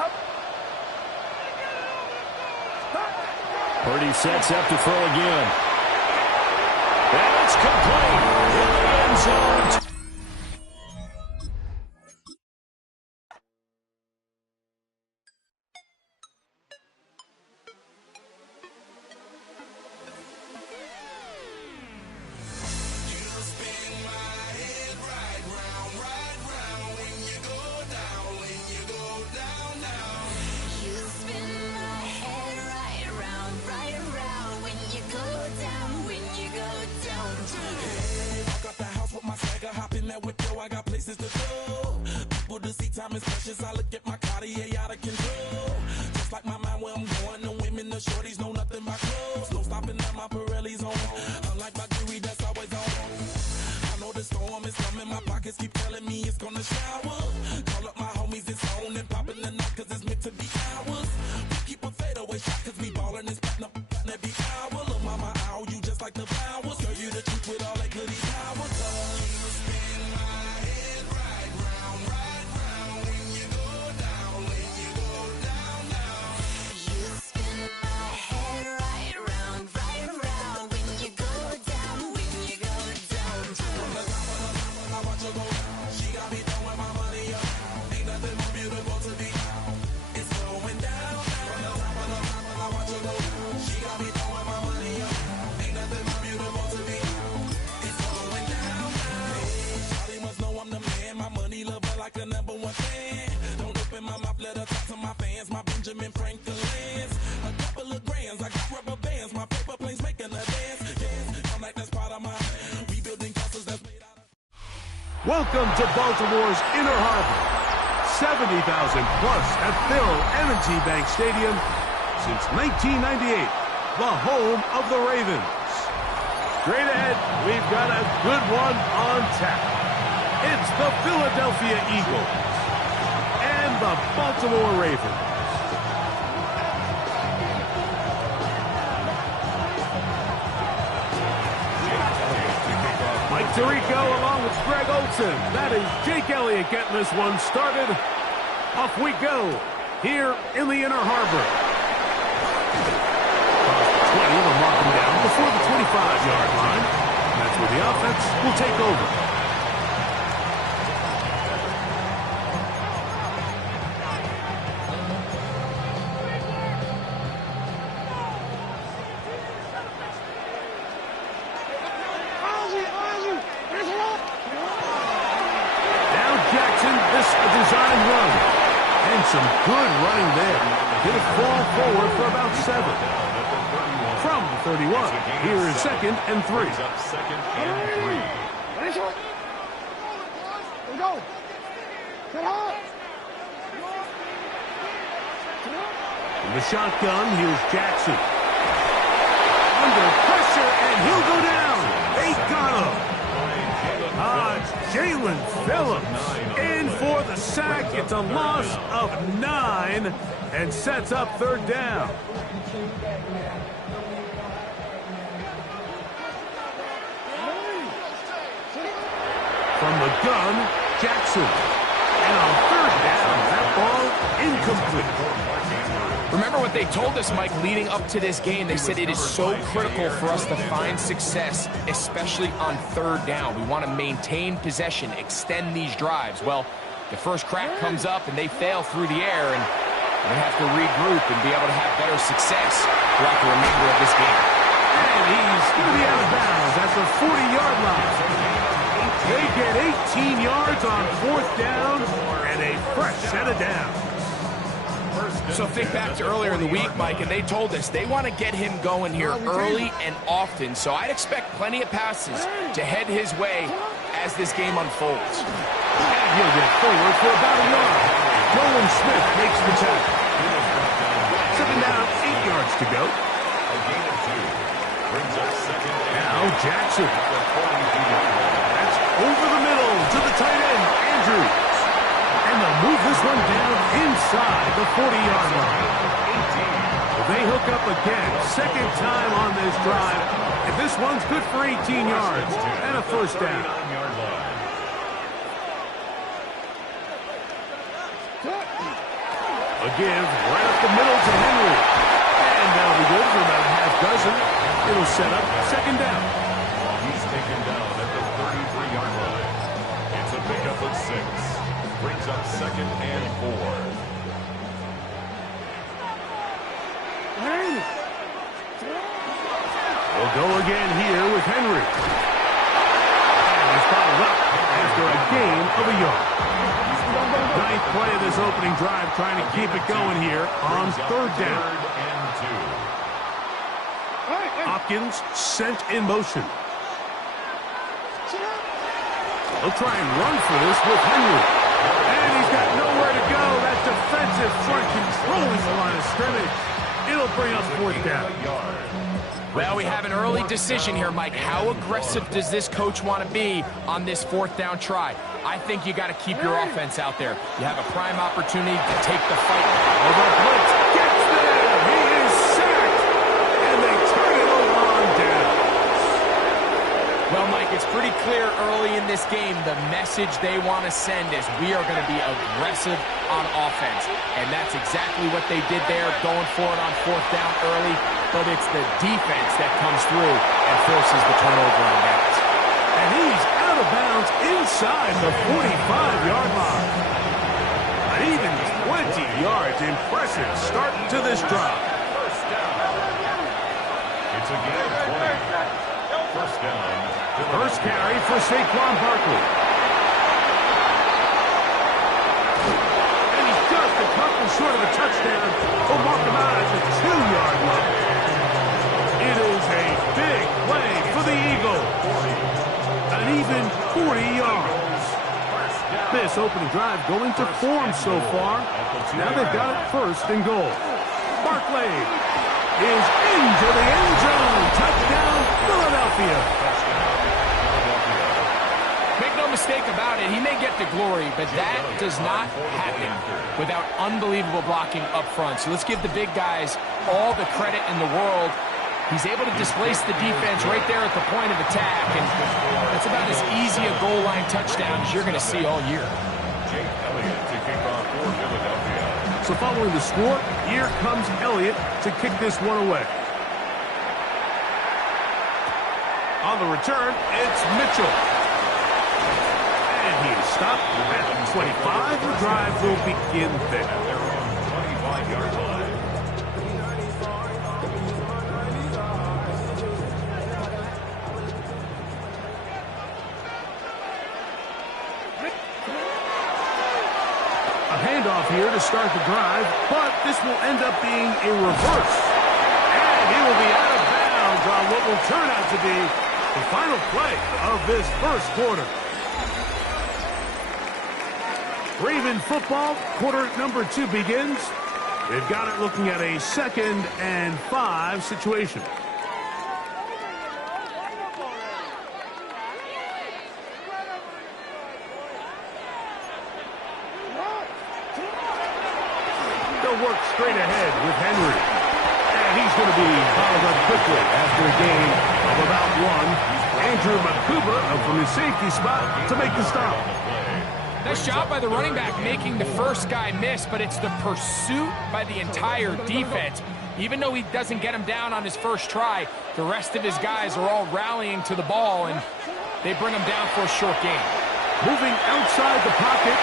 Up. Purdy sets up to throw again. And it's complete in the end zone. time is precious. I look at my Cartier out of control. Just like my mind where I'm going. The women, the shorties know nothing but clothes. No stopping at my Pirelli's on. Unlike my jewelry that's always on. I know the storm is coming. My pockets keep telling me it's gonna shower. Call up my homies, it's on and popping the night cause it's meant to be ours. We keep a fadeaway shot cause we ballin' this platinum every hour. Look mama, ow, you just like the flowers. Girl, you the truth with all that goody power. Spin my head right round when you go down, when you go down, down. You spin my head right round when you go down, when you go down. From the top of the top, I watch her go down. She got me throwing my money up. Ain't nothing more beautiful to be. It's going down. From the top of the top, I watch her go down. She got me throwing my money up. Ain't nothing more beautiful to be. It's going down. Hey, Charlie must know I'm the man. My money lover like a #1 fan. Don't open my mouth, let her talk to my fans. My Benjamin Franklin's. A couple of grands, I got rubber bands. My paper planes making a dance. I'm like that's part of my rebuilding castles that's made out of. Welcome to Baltimore's Inner Harbor. 70,000 plus at Phil M&T Bank Stadium since 1998, the home of the Ravens. Straight ahead, we've got a good one on tap. It's the Philadelphia Eagles and the Baltimore Ravens. Mike Tirico along with Greg Olsen. That is Jake Elliott getting this one started. Off we go here in the Inner Harbor. Across the 20, they'll mark them down before the 25-yard line. And that's where the offense will take over. Design run. And some good running there. Did it fall forward for about 7. From the 31. Here is 2nd and 3. In the shotgun, here's Jackson. Under pressure, and he'll go down. They got him. Jalen Phillips in for the sack. It's a loss of 9 and sets up 3rd down. From the gun, Jackson. And on 3rd down, that ball incomplete. Remember what they told us, Mike, leading up to this game. They said it is so critical for us to find success, especially on 3rd down. We want to maintain possession, extend these drives. Well, the first crack comes up, and they fail through the air, and they have to regroup and be able to have better success throughout the remainder of this game. And he's going to be out of bounds at the 40-yard line. They get 18 yards on 4th down, and a fresh set of downs. So think back to earlier in the week, Mike, and they told us they want to get him going here early and often. So I'd expect plenty of passes to head his way as this game unfolds. And he'll get forward for about a yard. Nolan Smith makes the tackle. 7 down, 8 yards to go. Now Jackson. That's over the middle to the tight end, Andrews. And they'll move this one down inside the 40-yard line. They hook up again, 2nd time on this drive. And this one's good for 18 yards and a 1st down. A give right up the middle to Henry. And that'll be good for about a half dozen. It'll set up 2nd down. He's taken down at the 33-yard line. It's a pickup of 6. Brings up 2nd and 4. We'll go again here with Henry. And he's followed up after a gain of a yard. 9th play of this opening drive, trying to keep it going here on 3rd down. Hopkins sent in motion. They'll try and run for this with Henry. And he's got nowhere to go. That defensive front controlling the line of scrimmage. It'll bring up fourth down. Well, we have an early decision here, Mike. How aggressive does this coach want to be on this fourth down try? I think you got to keep your offense out there. You have a prime opportunity to take the fight. Over blitz, gets there. He is sacked, and they turn it over on down. Well, Mike, it's pretty clear early in this game the message they want to send is we are going to be aggressive on offense. And that's exactly what they did there, going for it on fourth down early. But it's the defense that comes through and forces the turnover on downs. And he's out of bounds inside the 45-yard line. An even 20 yards. Impressive start to this drive. First down. It's a gain of 20. First down. First carry for Saquon Barkley. And he's just a couple short of a touchdown. We'll mark him out at the 2-yard line. It is a big play for the Eagles. An even 40 yards. This opening drive going to form so far. Now they've got it first and goal. Barkley is into the end zone. Touchdown, Philadelphia. Make no mistake about it, he may get the glory, but that does not happen without unbelievable blocking up front. So let's give the big guys all the credit in the world. He's able to displace the defense right there at the point of attack, and that's about as easy a goal line touchdown as you're going to see all year. Jake Elliott to kick off for Philadelphia. So following the score, here comes Elliott to kick this one away. On the return, it's Mitchell. And he is stopped at the 25. The drive will begin there. They're on the 25-yard line. Handoff here to start the drive, but this will end up being a reverse. And he will be out of bounds on what will turn out to be the final play of this first quarter. Raven football, quarter number 2 begins. They've got it looking at a 2nd and 5 situation. Work straight ahead with Henry. And he's going to be followed up quickly after a gain of about 1. Andrew Makuba from his safety spot to make the stop. Nice job by the running back making the first guy miss, but it's the pursuit by the entire defense. Even though he doesn't get him down on his first try, the rest of his guys are all rallying to the ball, and they bring him down for a short gain. Moving outside the pocket,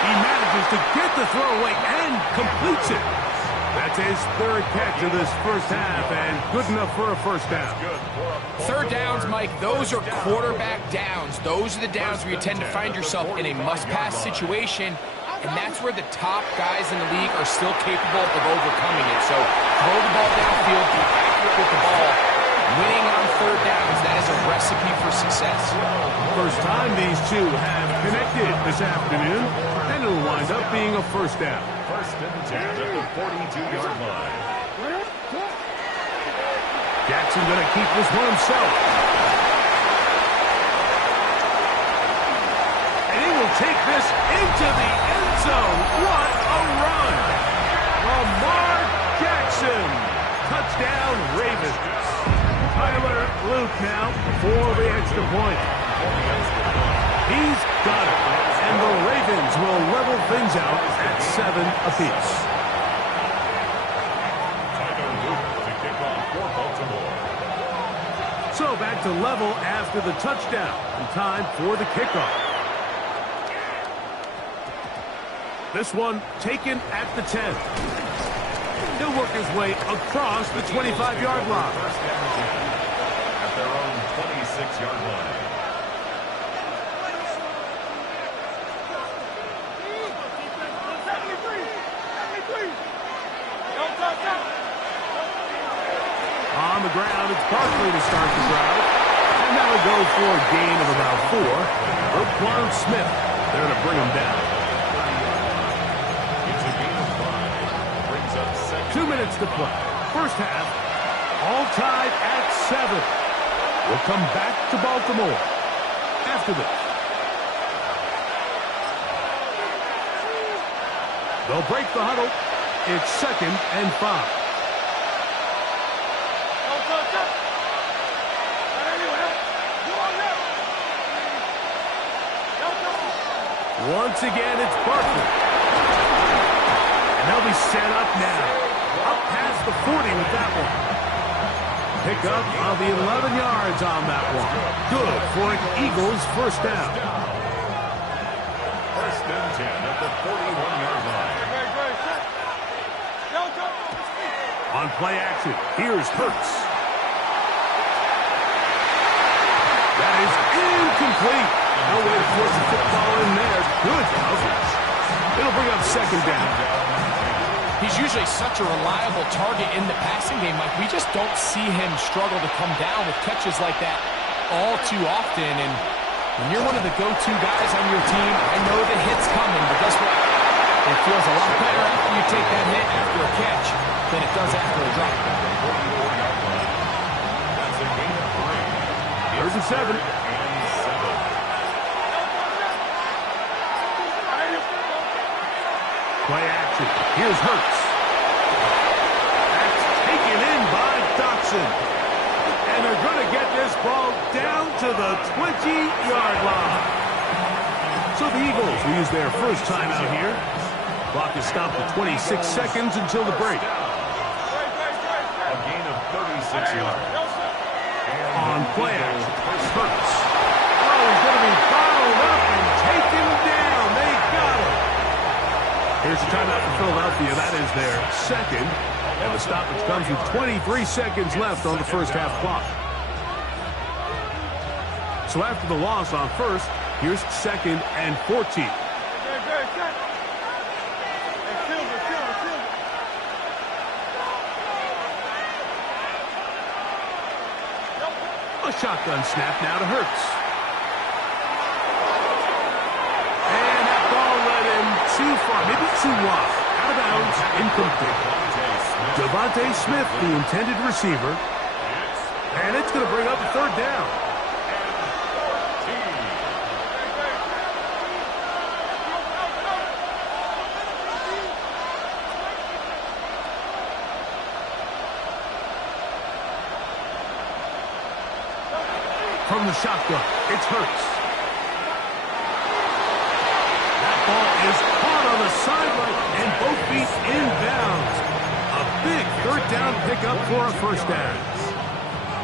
he manages to get the throw away and completes it. That's his 3rd catch of this first half, and good enough for a first down. Third downs, Mike, those are quarterback downs. Those are the downs where you tend to find yourself in a must-pass situation, and that's where the top guys in the league are still capable of overcoming it. So throw the ball downfield, be accurate with the ball. Winning on third downs, that is a recipe for success. First time these two have connected this afternoon, and it'll wind up being a first down. First and 10 at the 42-yard line. Jackson going to keep this one himself. And he will take this into the end zone. What a run! Lamar Jackson. Touchdown, Ravens. Tyler Luke now for the extra point. He's got it. And the Ravens will level things out at 7 apiece. Tyler Luke to kick off for Baltimore. So back to level after the touchdown. And time for the kickoff. This one taken at the 10. He'll work his way across the 25-yard line. First down at their own 26-yard line. On the ground, it's Barkley to start the drive. And that'll go for a gain of about 4. Roquan Smith They're going to bring him down. It's a gain of 5. Brings up second. 2 minutes to play. First half, all tied at 7. We'll come back to Baltimore after this. They'll break the huddle. It's 2nd and 5. Once again, it's Barkley. And they'll be set up now. Up past the 40 with that one. Pick up of the 11 yards on that one. Good for an Eagles first down. First and 10 at the 41-yard line. On play action, here's Hurts. That is incomplete. No way to force the football in there. Good coverage. It'll bring up 2nd down. He's usually such a reliable target in the passing game. Like, we just don't see him struggle to come down with catches like that all too often. And when you're one of the go-to guys on your team, I know the hit's coming, but guess what? It feels a lot better after you take that hit after a catch than it does after a drop. That's a gain of 3. 3rd and 7. Play action. Here's Hurts. That's taken in by Dotson. And they're going to get this ball down to the 20-yard line. So the Eagles will use their first time out here. Clock is stopped at 26 seconds until the break. A gain of 36 yards. On play action, Hurts. Oh, he's going to be bottled up and taken down. They got him. Here's the timeout for Philadelphia. That is their 2nd. And the stoppage comes with 23 seconds left on the first half clock. So after the loss on 1st, here's 2nd and 14. A shotgun snap now to Hurts. And that ball led him too far, maybe too wide. Out of bounds, incomplete. Devontae Smith, the intended receiver. And it's going to bring up a 3rd down. From the shotgun, it's Hurts. That ball is caught on the sideline, and both feet inbounds. A big 3rd down pickup for a first down.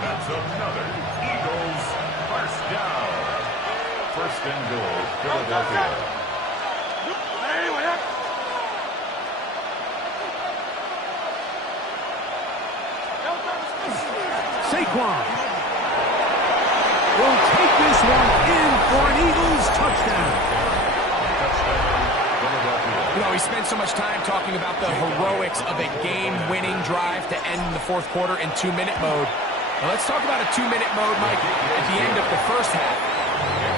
That's another Eagles first down. 1st and goal, Philadelphia. Saquon will take this one in for an Eagles touchdown. You know, we spent so much time talking about the heroics of a game-winning drive to end the 4th quarter in 2-minute mode. Now let's talk about a 2-minute mode, Mike, at the end of the first half.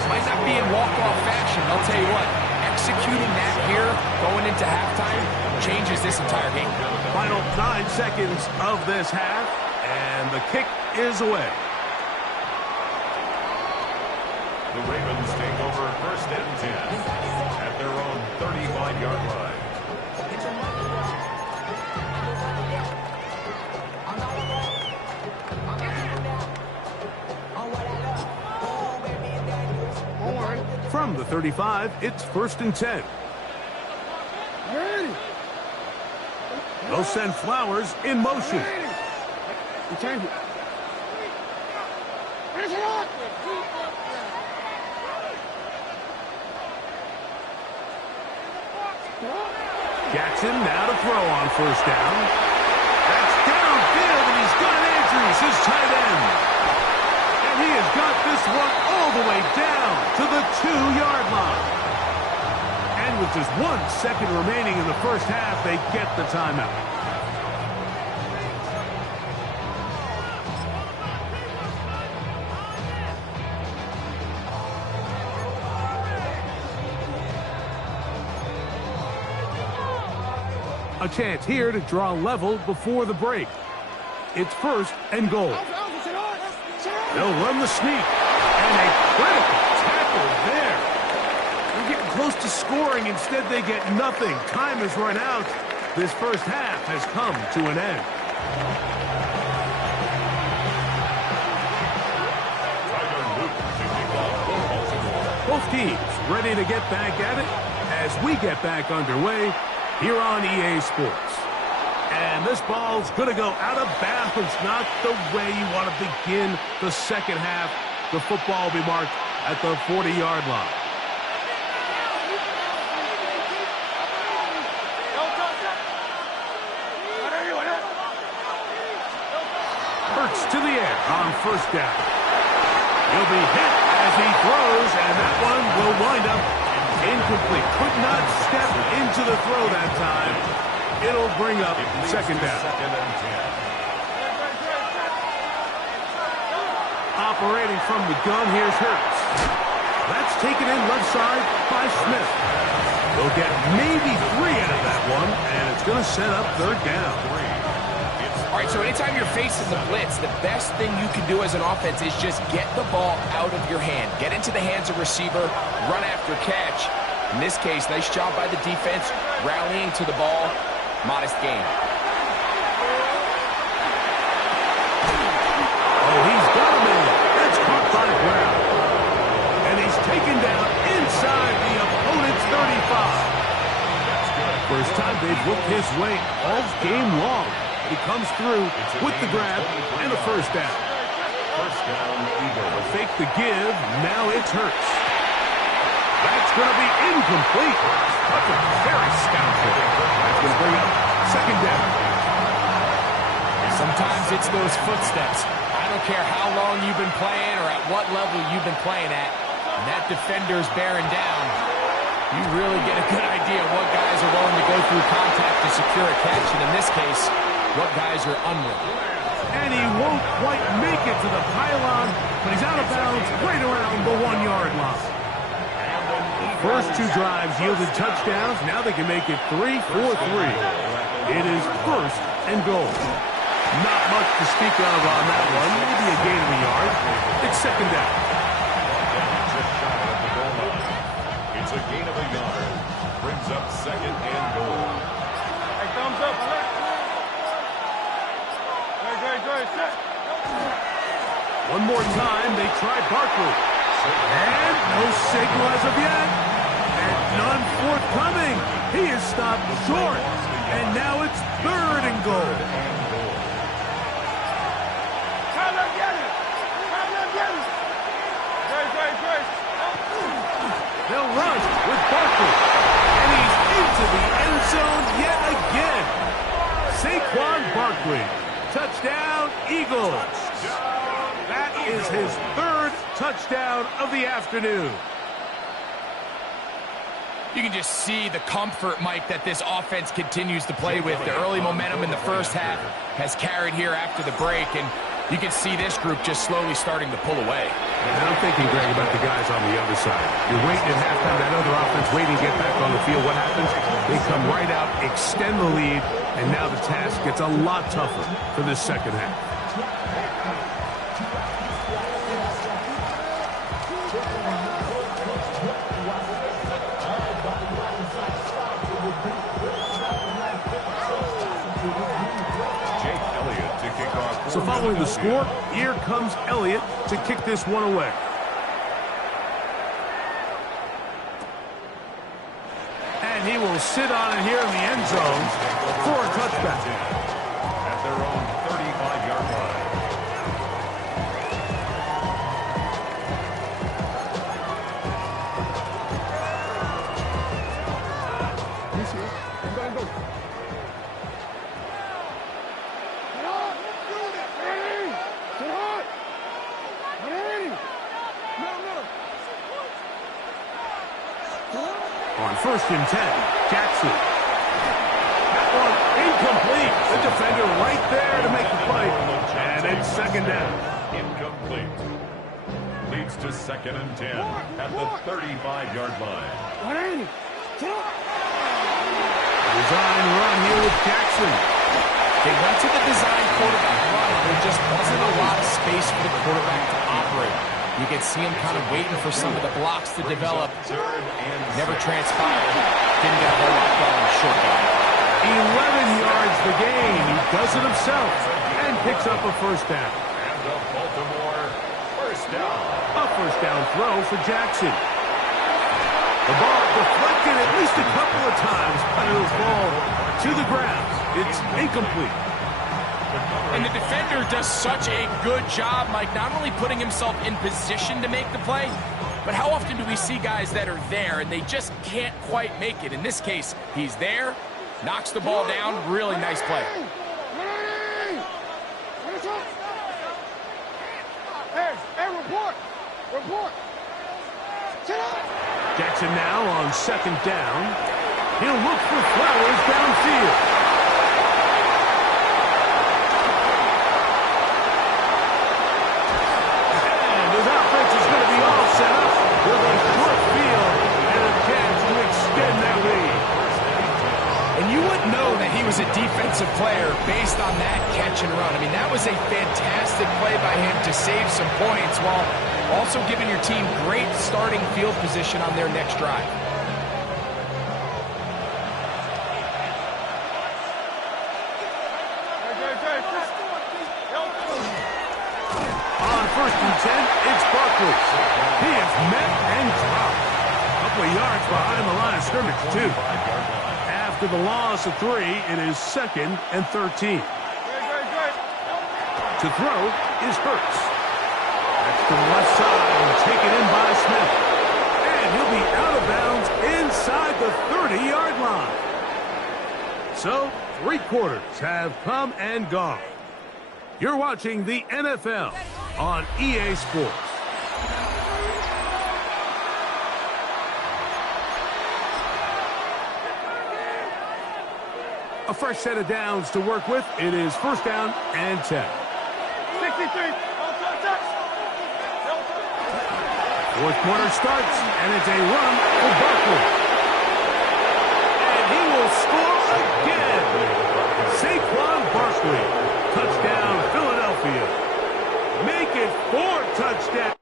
It might not be in walk-off fashion. I'll tell you what, executing that here, going into halftime, changes this entire game. Final 9 seconds of this half, and the kick is away. The Ravens take over 1st and 10 at their own 35-yard line. From the 35, it's 1st and 10. They'll send Flowers in motion. Jackson now to throw on 1st down. That's downfield, and he's got Andrews, his tight end. And he has got this one all the way down to the 2-yard line. And with just 1 second remaining in the first half, they get the timeout. A chance here to draw level before the break. It's first and goal. They'll run the sneak. And a critical tackle there. They're getting close to scoring. Instead, they get nothing. Time has run out. This first half has come to an end. Both teams ready to get back at it as we get back underway here on EA Sports. And this ball's going to go out of bounds, not the way you want to begin the second half. The football will be marked at the 40-yard line. Hurts to the air on first down. He'll be hit as he throws, and that one will wind up incomplete. Could not step into the throw that time. It'll bring up second down. Operating from the gun, here's Hurts. That's taken in left side by Smith. They'll get maybe 3 out of that one, and it's going to set up third down. All right, so anytime you're facing the blitz, the best thing you can do as an offense is just get the ball out of your hand. Get into the hands of receiver, run after catch. In this case, nice job by the defense, rallying to the ball. Modest gain. Oh, he's got him in. That's caught by Brown. And he's taken down inside the opponent's 35. First time they've looked his way all game long. He comes through with the grab and a first down. First down, Eagles. Fake the give. Now it's Hurts. That's going to be incomplete. Very scoutful. That's going to bring up second down. Sometimes it's those footsteps. I don't care how long you've been playing or at what level you've been playing at. When that defender's bearing down, you really get a good idea of what guys are willing to go through contact to secure a catch, and in this case, what guys are unwilling. And he won't quite make it to the pylon, but he's out of bounds right around the 1-yard line. First 2 drives yielded touchdowns. Now they can make it 3 for 3. It is first and goal. Not much to speak of on that one. Maybe a gain of a yard. It's second down. It's a gain of a yard. Brings up second and goal. Hey, thumbs up. One more time, they try Barkley. And no signal as of yet. And none forthcoming. He is stopped short. And now it's third and goal. They'll run with Barkley. And he's into the end zone yet again. Saquon Barkley. Touchdown, Eagles. That is his third touchdown of the afternoon. You can just see the comfort, Mike, that this offense continues to play with. The early momentum in the first half has carried here after the break, and you can see this group just slowly starting to pull away. And I'm thinking, Greg, about the guys on the other side. You're waiting at halftime, that other offense waiting to get back on the field. What happens? They come right out, extend the lead, and now the task gets a lot tougher for this second half. So following the score, here comes Elliott to kick this one away. And he will sit on it here in the end zone for a touchback. At their own 35-yard line. On first and 10, Jackson. That one incomplete. The defender right there to make the play. And it's second down. Incomplete. Leads to second and 10 at the 35-yard line. Design run here with Jackson. They went to the design quarterback run, and there just wasn't a lot of space for the quarterback to operate. You could see him kind of waiting for some of the blocks to develop. Never transpired. Didn't get a whole lot going short game. 11 yards the gain. He does it himself and picks up a first down. And the Baltimore first down. A first down throw for Jackson. The ball deflected at least a couple of times, but it'll fall to the ground. It's incomplete. And the defender does such a good job, Mike, not only putting himself in position to make the play, but how often do we see guys that are there and they just can't quite make it? In this case, he's there, knocks the ball down, really nice play. Hey, report! Report! Jackson now on second down. He'll look for Flowers downfield. And his offense is going to be all set up with a short field and a chance to extend that lead. And you would know that he was a defensive player based on that catch and run. I mean, that was a fantastic play by him to save some points while also giving your team great starting field position on their next drive. On first and 10, it's Barkley. He is met and dropped. A couple of yards behind the line of scrimmage, too. After the loss of 3, it is second and 13. To throw is Hurts. That's to the left side, taken in by Smith. And he'll be out of bounds inside the 30-yard line. So, 3 quarters have come and gone. You're watching the NFL on EA Sports. A fresh set of downs to work with. It is first down and 10. 63. Fourth quarter starts, and it's a run for Barkley. And he will score again. Saquon Barkley. Touchdown, Philadelphia. Make it 4 touchdowns.